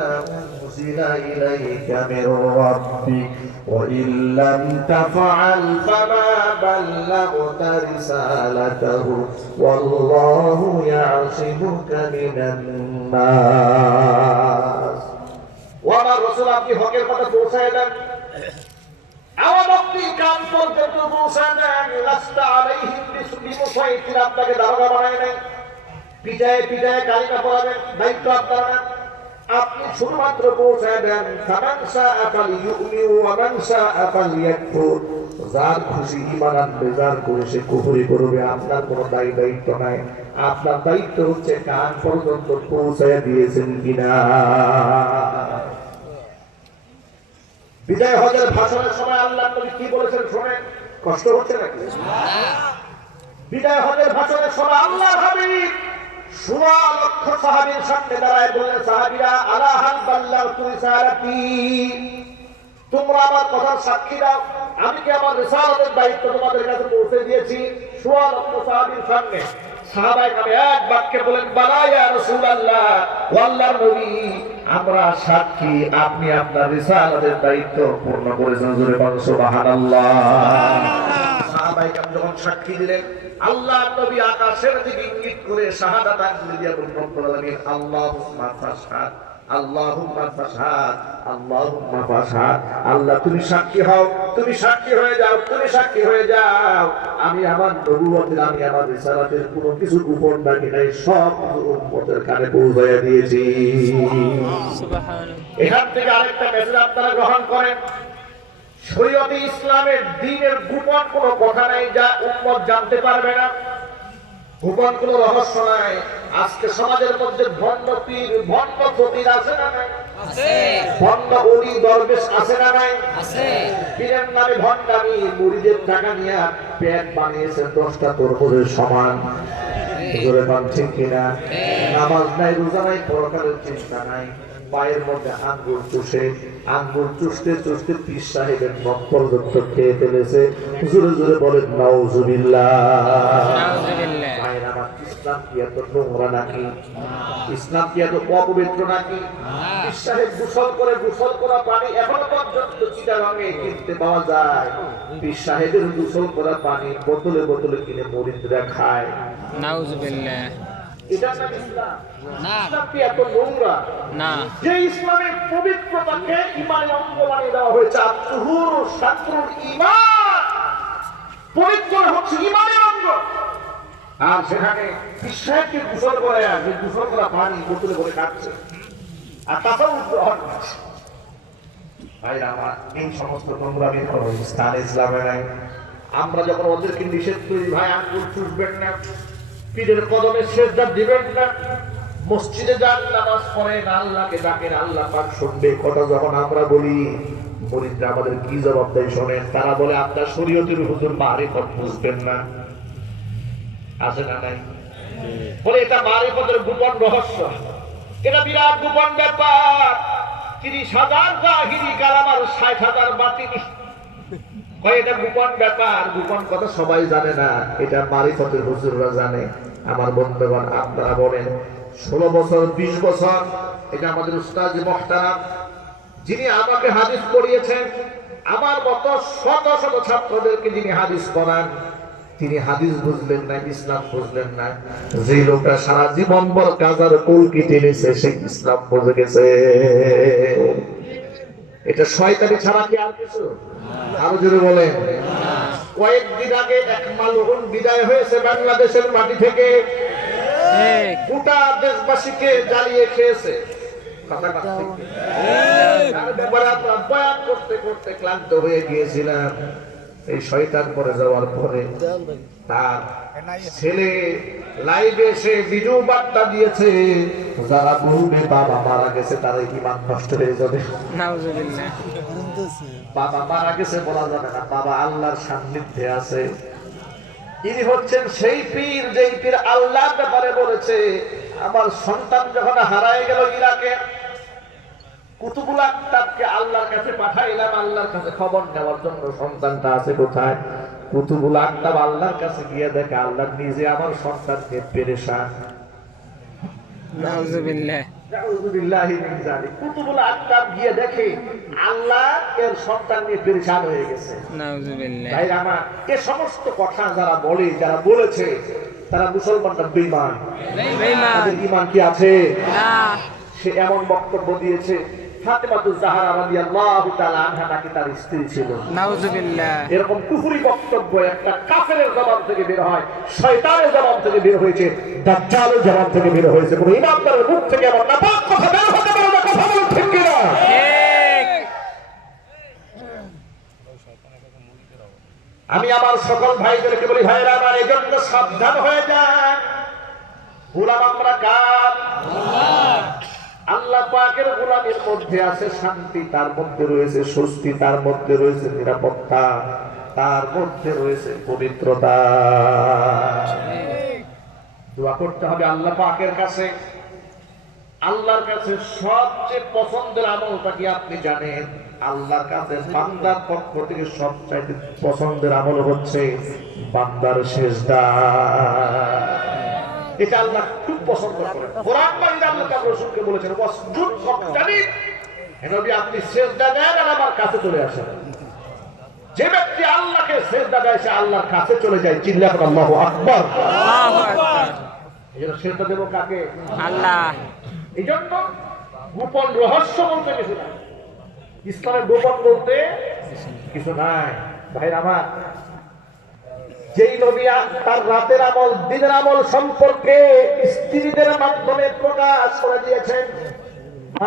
উনজিলা ইলাইকা মির রাব্বিক ওয়া ইল্লাম তাফআল ফামা বাল্লাগতা রিসালাতাহু ওয়াল্লাহু ইয়াসিমুকা মিনান নাস। ও আমার রাসূল, আপনি হকের কথা পৌঁছায় দেন, আমার আপনি কান পর্যন্ত পৌঁছায় দেন। লাস্তা আলাইহিম বিমুসাইতির, আপনাকে দারোগা বানায় নাই, পিটায় পিটায় কালিমা পড়াবেন, দায়িত্ব আপনার না। আপনি শুধুমাত্র পৌঁছায় দেন। ফামান শাআ ফালিয়ুমিন ওয়া মান শাআ ফালিয়াকফুর, যার খুশি ঈমান আনবে, যার খুশি কুফরি করবে। আপনার কোনো দায়িত্ব নাই। আপনার দায়িত্ব হচ্ছে কান পর্যন্ত পৌঁছায় দিয়েছেন কিনা। বিদায় হজের ভাষণের সময় আল্লাহ নবী কি বলেছেন শোনেন, কষ্ট হচ্ছে নাকি? বিদায় হজের ভাষণের সময় আল্লাহর হাবিব ১৬ লক্ষ সাহাবীর সামনে দাঁড়ায় বললেন, সাহাবীরা আলা হাল বাল্লাগতু রিসালাতি, তোমরা আমার কথার সাক্ষী দাও, আমি কি আমার রিসালাতের দায়িত্ব তোমাদের কাছে পৌঁছে দিয়েছি? ১৬ লক্ষ সাহাবীর সামনে সাহাবায়ে কেরাম এক বাক্যে বলেন, বালা ইয়া রাসূলুল্লাহ, ও আল্লাহর নবী, আমরা সাক্ষী আপনি আপনার রিসালাতের দায়িত্ব পূর্ণ করেছেন। জোরে বলুন সুবহানাল্লাহ। সাহাবায়ে কেরাম যখন সাক্ষী দিলেন, আল্লাহর নবী আকাশের দিকে ইঙ্গিত করে শাহাদাত আঙ্গুল দিয়ে বললেন, রব্বুল আলামিন আল্লাহুম্মা ফাশহাদ, আল্লাহুম্মা ফাশহাদ, আল্লাহুম্মা ফাশহাদ। আল্লাহ তুমি সাক্ষী হও, তুমি সাক্ষী হয়ে যাও, তুমি সাক্ষী হয়ে যাও, আমি আমার নবুয়তের, আমি আমার রিসালাতের কোনো কিছু গোপন রাখি নাই, সব উম্মতের কানে পৌঁছায়া দিয়েছি। সুবহানাল্লাহ। এখান থেকে আরেকটা মেসেজ আপনারা গ্রহণ করেন, শরীয়তে ইসলামের দ্বীনের গোপন কোনো কথা নাই যা উম্মত জানতে পারবে না, গোপন কোনো রহস্য নাই। আজকে সমাজের মধ্যে ভণ্ড পীর, ভণ্ড ফকির আছে না নাই? আছে। ভণ্ড ওলি দরবেশ আছে না নাই? আছে। পীরের নামে ভণ্ডামি, মুরিদের টাকা নিয়ে পেট বানিয়েছে 10টা তরমুজের সমান। জোরে বল ঠিক কিনা? নামাজ নাই, রোজা নাই, পরকালের চিন্তা নাই, পায়ের মধ্যে আঙ্গুর চুষে, আঙ্গুর চুষতে চুষতে পীর সাহেবের নখ পর্যন্ত খেয়ে ফেলেছে। জোরে জোরে বলেন নাউজুবিল্লাহ। ইসলাম কি এত নোংরা নাকি? ইসলাম কি এত অপবিত্র নাকি? পীর সাহেব গোসল করে, গোসল করা পানি এখনো পর্যন্ত চিটাগাঙে কিনতে পাওয়া যায়। পীর সাহেবের গোসল করা পানি বোতলে বোতলে কিনে মুরিদরা খায়। নাউজুবিল্লাহ। এটা না ইসলাম? না। ইসলাম কি এত নোংরা? না। যে ইসলামের পবিত্রতাকে ঈমানের অঙ্গ বানিয়ে দেওয়া হয়েছে, আত-তুহুর শাতরুল ঈমান, পবিত্র হচ্ছে ঈমানের অঙ্গ। আর সেখানে পীর সাহেবকে গোসল করে, আর গোসল করা পানি বোতলে করে খাচ্ছে। আর তাসাউফ গ্রহণ করছে। ভাইরা আমার, এই সমস্ত নোংরামির কোনো স্থান ইসলামে নাই। আমরা যখন ওদেরকে নিষেধ করি, ভাই আঙ্গুল চুষবেন না, পীরের কদমে সেজদা দিবেন না, মসজিদে যান, নামাজ পড়েন, আল্লাহকে ডাকেন, আল্লাহ পাক শুনবে, কথা যখন আমরা বলি, মুরিদরা আমাদের কি জবাব দেয় শোনেন? তারা বলে আপনার শরীয়তের হুজুর মারিফত বুঝবেন না। আছে না নাই? বলে এটা মারিফতের গোপন রহস্য, এটা বিরাট গোপন ব্যাপার। 30,000 জাহিরি কালাম আর 60,000 বাতিনি। এটা গোপন ব্যাপার, গোপন কথা সবাই জানে না, এটা মারিফতের হুজুররা জানে। আমার বন্ধুগণ, আপনারা বলেন 16 বছর 20 বছর, এটা আমাদের উস্তাদ মুহতারাম, যিনি আমাকে হাদিস পড়িয়েছেন, আমার মতো শত শত ছাত্রদেরকে যিনি হাদিস পড়ান, তিনি হাদিস বুঝলেন না, ইসলাম বুঝলেন না। যে লোকটা সারা জীবন ভর কাজার কলকি টেনেছে, সে ইসলাম বুঝে গেছে। এটা শয়তানি ছাড়া কি আর কিছু? আরো জোরে বলেন। কয়েকদিন আগে এক মালউন বিদায় হয়েছে বাংলাদেশের মাটি থেকে, গোটা দেশবাসীকে জ্বালিয়ে খেয়েছে। বয়ান করতে করতে ক্লান্ত হয়ে গিয়েছিলাম। এই শয়তান করে যাওয়ার পরে তার ছেলে লাইভে এসে ভিডিও বার্তা দিয়েছে, যারা বলবে বাবা মারা গেছে তারা ঈমান নষ্ট হয়ে যাবে। বাবা মারা গেছে বলা যাবে না, বাবা আল্লাহর সান্নিধ্যে আছে। ইনি হচ্ছেন সেই পীর, যেই পীর আল্লাহর ব্যাপারে বলেছে, আমার সন্তান যখন হারায় গেল ইরাকে, কুতুবুল আকতাবকে আল্লাহর কাছে পাঠাইলাম, আল্লাহর কাছে খবর নেওয়ার জন্য সন্তানটা আছে কোথায়। কুতুবুল আকতাব আল্লাহর কাছে গিয়ে দেখে আল্লাহ নিজে আমার সন্তানকে পেরেশান। নাউযুবিল্লাহ, নাউযুবিল্লাহি মিন যালিক। কুতুবুল আকতাব গিয়ে দেখে আল্লাহ এর সন্তান নিয়ে পেরেশান হয়ে গেছে। নাউযুবিল্লাহ। ভাইরা আমার, এই সমস্ত কথা যারা বলে, যারা বলেছে, তারা মুসলমানরা বেঈমান। বেঈমান, তাদের ঈমান কি আছে? না। সে এমন বক্তব্য দিয়েছে, ফাতেমাতুজ জাহরা রাদিয়াল্লাহু তাআলা আনহা নাকি তার স্ত্রী ছিল। নাউযুবিল্লাহ। এরকম কুফরি বক্তব্য একটা কাফেরের জবান থেকে বের হয়, শয়তানের জবান থেকে বের হয়েছে, দাজ্জালের জবান থেকে বের হয়েছে। কোন ইমানদারের মুখ থেকে এমন নাপাক কথা বের হতে পারে না। কথা বলুন ঠিক কি না? ঠিক। আমি আমার সকল ভাইদেরকে বলি, ভাইরা আমার, এজন্য সাবধান হয়ে যান। গোলাম আমরা কার? আল্লাহ। আল্লাহ পাকের গোলামের মধ্যে আছে শান্তি, তার মধ্যে রয়েছে স্বস্তি, তার মধ্যে রয়েছে নিরাপত্তা, তার মধ্যে রয়েছে পবিত্রতা। দোয়া করতে হবে আল্লাহ পাকের কাছে। আল্লাহর কাছে সবচেয়ে পছন্দের আমলটা কি আপনি জানেন? আল্লাহর কাছে বান্দার পক্ষ থেকে সবচেয়ে পছন্দের আমল হচ্ছে বান্দার সিজদা। এটা আল্লাহ খুব পছন্দ করেন। কোরআন মাজিদে আল্লাহ তাআলা রাসূলকে বলেছেন, ওয়াসজুদ ওয়াক্তারিব, হে নবী আপনি সিজদা দেন আর আমার কাছে চলে আসেন। যে ব্যক্তি আল্লাহকে সিজদা দেয় সে আল্লাহর কাছে চলে যায়। চিল্লায়া বলেন আল্লাহু আকবার। আল্লাহু আকবার। এজন্য সিজদা দেব কাকে? আল্লাহ। এজন্য গোপন রহস্য বলতে কিছু নাই, ইসলামের গোপন বলতে কিছু নাই। ভাইরা আমার, যেই নবী তার রাতের আমল দিনের আমল সম্পর্কে স্ত্রীদের মাধ্যমে প্রকাশ করে দিয়েছেন,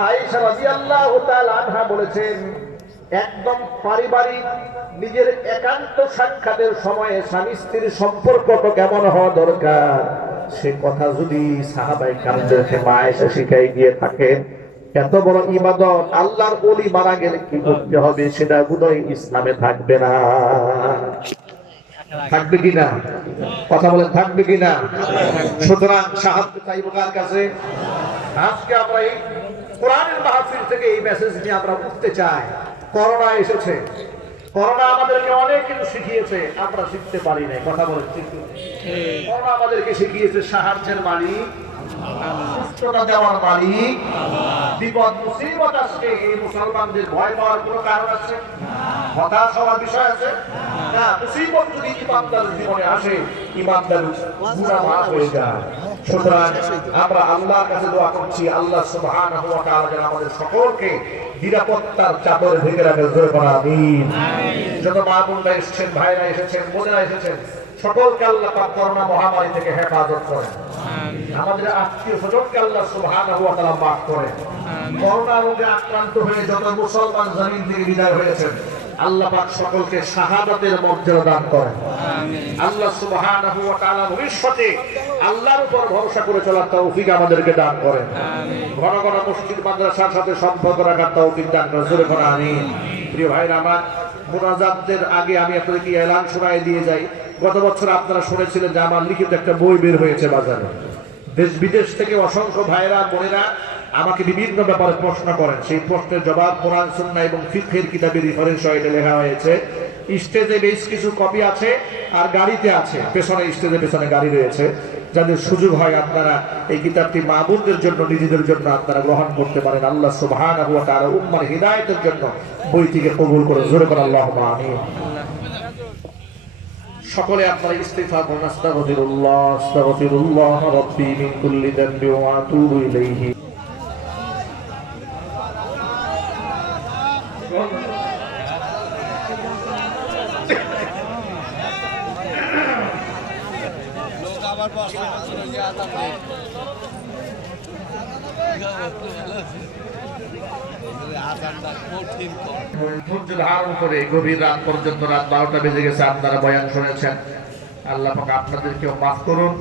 আয়েশা রাদিয়াল্লাহু তাআলা আনহা বলেছেন, একদম পারিবারিক নিজের একান্ত সাক্ষাতের সময়ে স্বামী স্ত্রীর সম্পর্ক কেমন হওয়া দরকার, সে কথা যদি সাহাবায়ে কেরামদেরকে মা আয়েশা শিখাই দিয়ে থাকেন, এত বড় ইবাদত আল্লাহর ওলি মারা গেলে কি করতে হবে সেটা বোধহয় ইসলামে থাকবে না। থাকবে কিনা? কথা বলেন, থাকবে কিনা? সুতরাং সাহায্য চাইব কার কাছে? আজকে আমরা এই কোরআনের মাহফিল থেকে এই মেসেজ নিয়ে আমরা উঠতে চাই। করোনা এসেছে, করোনা আমাদেরকে অনেক কিছু শিখিয়েছে, আমরা শিখতে পারি নাই। কথা বলেন ঠিক? করোনা আমাদেরকে শিখিয়েছে সাহায্যের মালিক, সুস্থতা দেওয়ার মালিক। বিপদ মুসিবত আসলে এই মুসলমানদের ভয় পাওয়ার কোনো কারণ আছে? হতাশ হওয়ার বিষয় আছে না। মুসিবত যদি ইমানদারের জীবনে আসে, ইমানদার গুনাহ মাফ হয়ে যায়। সুতরাং আমরা আল্লাহর কাছে দোয়া করছি, আল্লাহ সুবহানাহু ওয়া তাআলা যেন আমাদের সকলকে নিরাপত্তার চাদরে ঢেকে রাখেন। জোরে বলেন আমিন। যত মা বোনরা এসেছেন, ভাইরা এসেছেন, বোনেরা এসেছেন, সকলকে আল্লাহ পাক করোনা মহামারী থেকে হেফাজত করেন। আমাদের আত্মীয় স্বজনকে আল্লাহ সুবহানাহু ওয়া তাআলা মাফ করেন। করোনা রোগে আক্রান্ত হয়ে যত মুসলমান জমিন থেকে বিদায় হয়েছেন, আল্লাহ পাক সকলকে শাহাদাতের মর্যাদা দান করেন। আল্লাহ সুবহানাহু ওয়া তাআলা ভবিষ্যতে আল্লাহর উপর ভরসা করে চলার তৌফিক আমাদেরকে দান করেন। ঘন ঘন মসজিদ মাদ্রাসার সাথে সম্পর্ক রাখার তৌফিক দান করেন। জোরে করে আমিন। প্রিয় ভাইরা আমার, মুনাজাতের আগে আমি আপনাদেরকে এলান শোনায় দিয়ে যাই। গত বছর আপনারা শুনেছিলেন যে আমার লিখিত একটা বই বের হয়েছে বাজারে। দেশ বিদেশ থেকে অসংখ্য ভাইরা বোনেরা আমাকে বিভিন্ন ব্যাপারে প্রশ্ন করেন। সেই প্রশ্নের জবাব কোরআন সুন্নাহ এবং ফিকহের কিতাবে রেফারেন্স সহ এটা লেখা হয়েছে। স্টেজে বেশ কিছু কপি আছে আর গাড়িতে আছে, পেছনে স্টেজে পেছনে গাড়ি রয়েছে। যাদের সুযোগ হয় আপনারা এই কিতাবটি মাবুদদের জন্য, নিজেদের জন্য আপনারা গ্রহণ করতে পারেন। আল্লাহ সুবহানাহু ওয়া তাআলা উম্মার হিদায়াতের জন্য বইটিকে কবুল করে। জোরে করে আল্লাহুম্মা আমিন। সকলে আপনারা ইস্তিগফার করুন। আস্তাগফিরুল্লাহ আস্তাগফিরুল্লাহ রাব্বি মিন কুল্লি যামবি ওয়া আতুবু ইলাইহি। ধৈর্য ধারণ করে গভীর রাত পর্যন্ত, রাত 12টা বেজে গেছে, আপনারা বয়ান শুনেছেন। আল্লাহ পাক আপনাদেরকেও মাফ করুন।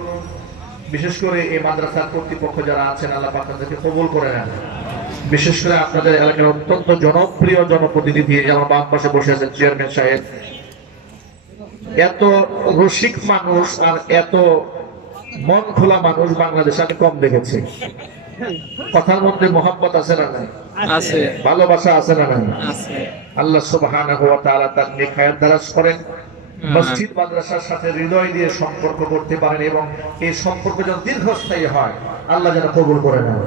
বিশেষ করে এই মাদ্রাসার কর্তৃপক্ষ যারা আছেন, আল্লাহ পাক আপনাদেরকে কবুল করে নেন। বিশেষ করে আপনাদের এলাকার অত্যন্ত জনপ্রিয় জনপ্রতিনিধি আমার বাম পাশে বসে আছেন চেয়ারম্যান সাহেব। এত রসিক মানুষ আর এত মন খোলা মানুষ বাংলাদেশে আমি কম দেখেছি। কথার মধ্যে মোহাম্মত আছে না নাই? আছে। ভালোবাসা আছে না নাই? আছে। আল্লাহ সুবহানাহু ওয়া তাআলা তার নেক হায়াত দারাজ করেন। মসজিদ মাদ্রাসার সাথে হৃদয় দিয়ে সম্পর্ক করতে পারেন এবং এই সম্পর্ক যেন দীর্ঘস্থায়ী হয়, আল্লাহ যেন কবুল করে নেন।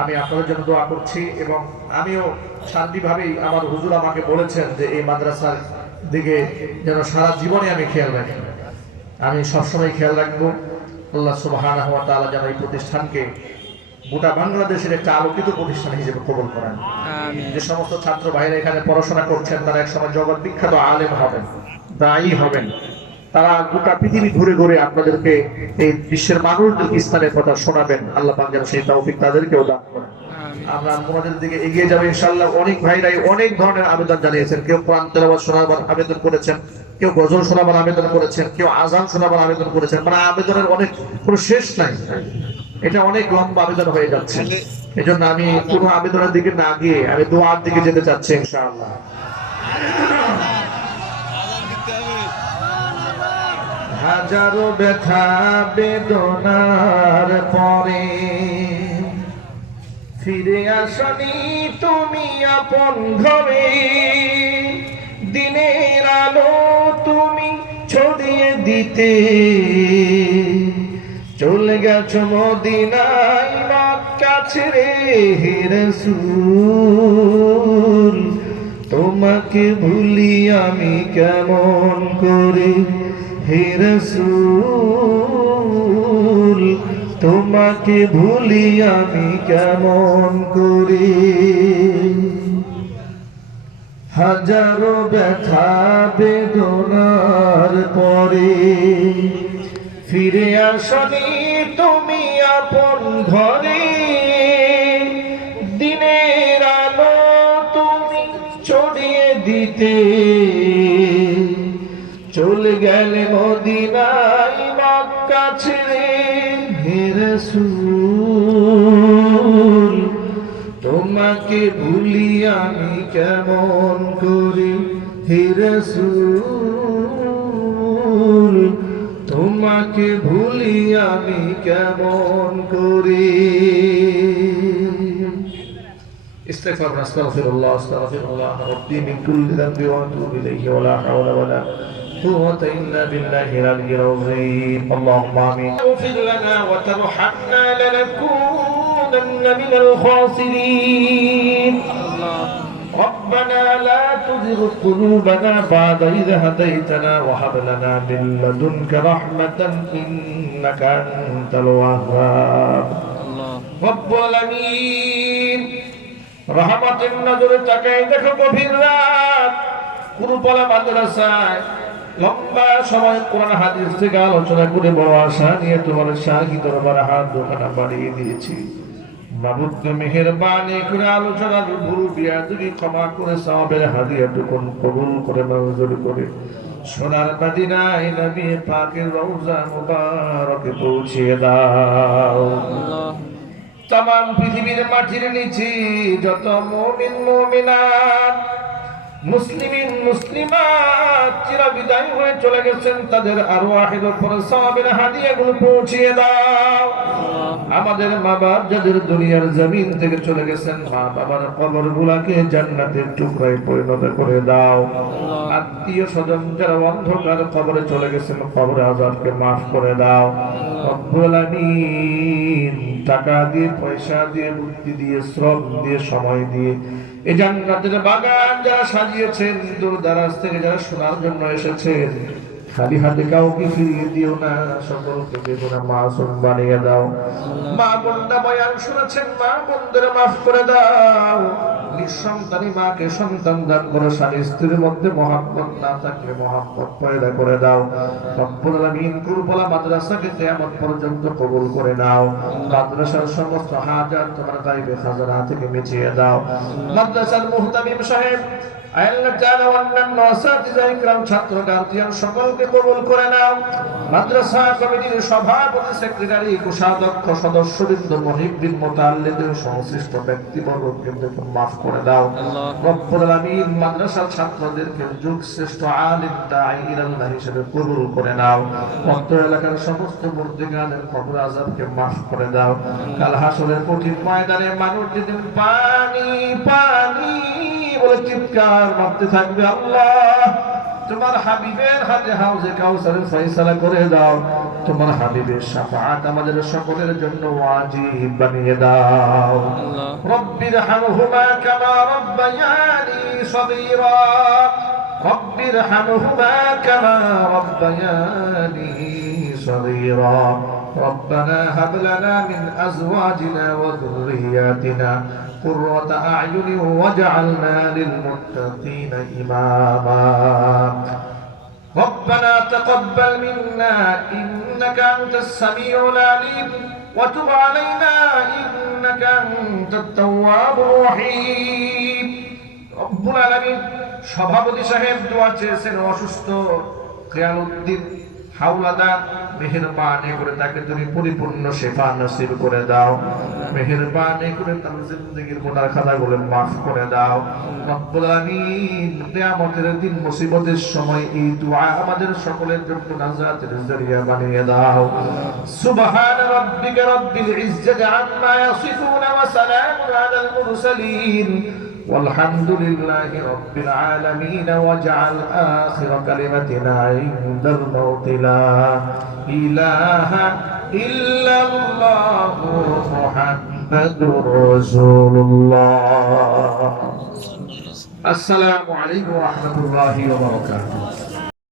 আমি আপনাদের জন্য দোয়া করছি এবং আমিও শান্তিভাবেই, আমার হুজুর আমাকে বলেছেন যে এই মাদ্রাসার দিকে যেন সারা জীবনে আমি খেয়াল রাখি। আমি সবসময় খেয়াল রাখবো। আল্লাহ সুবহানাহু ওয়া তাআলা যেন এই প্রতিষ্ঠানকে গোটা বাংলাদেশের একটা আলোকিত প্রতিষ্ঠান হিসেবে কবুল করেন। যে সমস্ত ছাত্র ভাইরা এখানে পড়াশোনা করছেন তারা একসময় জগৎ বিখ্যাত আলেম হবেন, দায়ী হবেন। তারা গোটা পৃথিবী ঘুরে ঘুরে আপনাদেরকে, এই বিশ্বের মানুষদেরকে ইসলামের কথা শোনাবেন। আল্লাহ পাক যেন সেই তৌফিক তাদেরকেও দান করেন। আমরা আমাদের দিকে এগিয়ে যাবো ইনশাআল্লাহ। অনেক ভাইরাই অনেক ধরনের আবেদন জানিয়েছেন। কেউ কোরআন তেলাওয়াত শোনাবার আবেদন করেছেন, কেউ গজল শোনাবার আবেদন করেছেন, কেউ আযান শোনাবার আবেদন করেছেন। মানে আবেদনের অনেক কোনো শেষ নাই। এটা অনেক লম্বা আবেদন হয়ে যাচ্ছে। এজন্য আমি কোনো আবেদনের দিকে না গিয়ে আমি দোয়ার দিকে যেতে চাচ্ছি ইনশাআল্লাহ। হাজারো ব্যথা বেদনার পরে ফিরে আসনি তুমি আপন ঘরে, দিনের আলো তুমি ছড়িয়ে দিতে চলে গেছো মদিনায় মক্কা ছেড়ে। হে রাসূল তোমাকে ভুলি আমি কেমন করে, হে রাসূল তোমাকে ভুলি আমি কেমন করে। হাজারো ব্যথা বেদনার পরে ফিরে আসনি তুমি আপন ঘরে, দিনের আলো তুমি ছড়িয়ে দিতে চলে গেলে মদিনায় মক্কা ছেড়ে। হে রাসূল তোমাকে ভুলি আমি কেমন করে, হে রাসূল তোমাকে ভুলি আমি কেমন করে। ইস্তিগফার, আস্তাগফিরুল্লাহ আস্তাগফিরুল্লাহ রাব্বি মিন কুল্লি যামবি ওয়া আতুবু ইলাইহি ওয়া লা হাওলা ওয়া লা কুওয়াতা ইল্লা বিল্লাহিল আলিয়্যিল আযীম। আল্লাহুম্মা আমিন। اغفر لنا وترحمنا لنكونن من الخاسرين. ربنا لا تزغ قلوبنا بعد إذ هديتنا وهب لنا من لدنك رحمة إنك أنت الوهاب. رب العالمين রহমতের নজরে তাকাই দেখো গভীর রাত কুরুপলা মাদ্রাসায় লম্বা সময় কোরআন হাদিস থেকে আলোচনা করে বড় আশা নিয়ে তোমার শাহী দরবারে হাত দোকানা বাড়িয়ে দিয়েছি। মাবুদ মেহেরবানি করে আলোচনার ভুল বিয়াদুরি ক্ষমা করে সওয়াবের হাদিয়াটুকুন কবুল করে মঞ্জুর করে সোনার মদিনায় নবী পাকের রওজা মুবারকে পৌঁছিয়ে দাও। তামাম পৃথিবীর মাটির নিচে যত মুমিন মুমিনাত মুসলিমিন মুসলিমাত চিরবিদায় হয়ে চলে গেছেন তাদের আরওয়াহের উপর সওয়াবের হাদিয়াগুলো পৌঁছিয়ে দাও। আমাদের মা বাবা যাদের দুনিয়ার জমিন থেকে চলে গেছেন মা বাবার কবরগুলোকে জান্নাতের টুকরায় পরিণত করে দাও। আত্মীয় স্বজন যারা অন্ধকার কবরে চলে গেছেন কবরে আযাবকে মাফ করে দাও। রব্বুল আমিন টাকা দিয়ে পয়সা দিয়ে বুদ্ধি দিয়ে শ্রম দিয়ে সময় দিয়ে এই জান্নাতের বাগান যারা সাজিয়েছেন দূর দারাজ থেকে যারা শোনার জন্য এসেছেন খালি হাতে কাউকে ফিরিয়ে দিও না, সকলকে বেগুনা মাসুম বানিয়ে দাও। মা বোনরা বয়ান শুনেছেন মা বোনদের মাফ করে দাও। নিঃসন্তানী মাকে সন্তান দান করো, স্বামী স্ত্রীর মধ্যে মহাব্বত না থাকলে মহাব্বত পয়দা করে দাও। রব্বুল আলামিন কুরবলা মাদ্রাসাকে কিয়ামত পর্যন্ত কবুল করে নাও। মাদ্রাসার সমস্ত হাজাত তোমার গায়বে খাজানা থেকে মিটিয়ে দাও। মাদ্রাসার মুহতামিম সাহেব আল্লাহ তাআলা অন্যান্য আসাতিজা ইকরাম ছাত্র গার্জিয়ান সকলকে কবুল করে নাও। মাদ্রাসা কমিটির সভাপতি সেক্রেটারি কোষাধ্যক্ষ সদস্যবৃন্দ মুহিব্বিন মুতাআল্লিমিন সংশ্লিষ্ট ব্যক্তিবর্গকে মাফ করে দাও। রব্বুল আলামিন মাদ্রাসার ছাত্রদেরকে যুগ শ্রেষ্ঠ আলিম দাঈ ইলাল্লাহ হিসেবে কবুল করে নাও। অত্র এলাকার সমস্ত মুর্দিগানের কবর আযাবকে মাফ করে দাও। কাল হাসরের কঠিন ময়দানে মানুষ যেদিন পানি পানি বলে চিৎকার মারতে থাকবে, আল্লাহ তোমার হাবিবের হাতে হাউজে কাউসারের ফয়সালা করে দাও। তোমার হাবিবের শাফাআত আমাদের সকলের জন্য ওয়াজিব বানিয়ে দাও। রব্বির হামহুমা কামা রব্বায়ানি সগীরা রব্বির হামহুমা কামা রব্বায়ানি সগীরা ربنا هب لنا من أزواجنا وذرياتنا قرة أعين واجعلنا للمتقين إماما ربنا تقبل منا إنك أنت السميع العليم وتب علينا إنك أنت التواب الرحيم رب العالمين সভাপতি সাহেব দোয়া চেয়েছেন অসুস্থ খেয়ালউদ্দিন হাওলাদার মেহেরবানি করে তাকে তুমি পরিপূর্ণ শিফা নসিব করে দাও। মেহেরবানি করে তার জিন্দেগীর গুনাহ খাতাগুলো মাফ করে দাও। রব্বুল আমিন কিয়ামতের দিন মুসিবতের সময় এই দোয়া আমাদের সকলের জন্য নাজাতের জরিয়া বানিয়ে দাও। সুবহান রাব্বিকা রাব্বিল ইজ্জাতি আম্মা ইয়াসিফুন ওয়া সালামুন আলাল মুরসালিন والحمد لله رب العالمين واجعل آخر كلمتنا عند الموت لا إله إلا الله محمد رسول الله. السلام عليكم ورحمة الله وبركاته.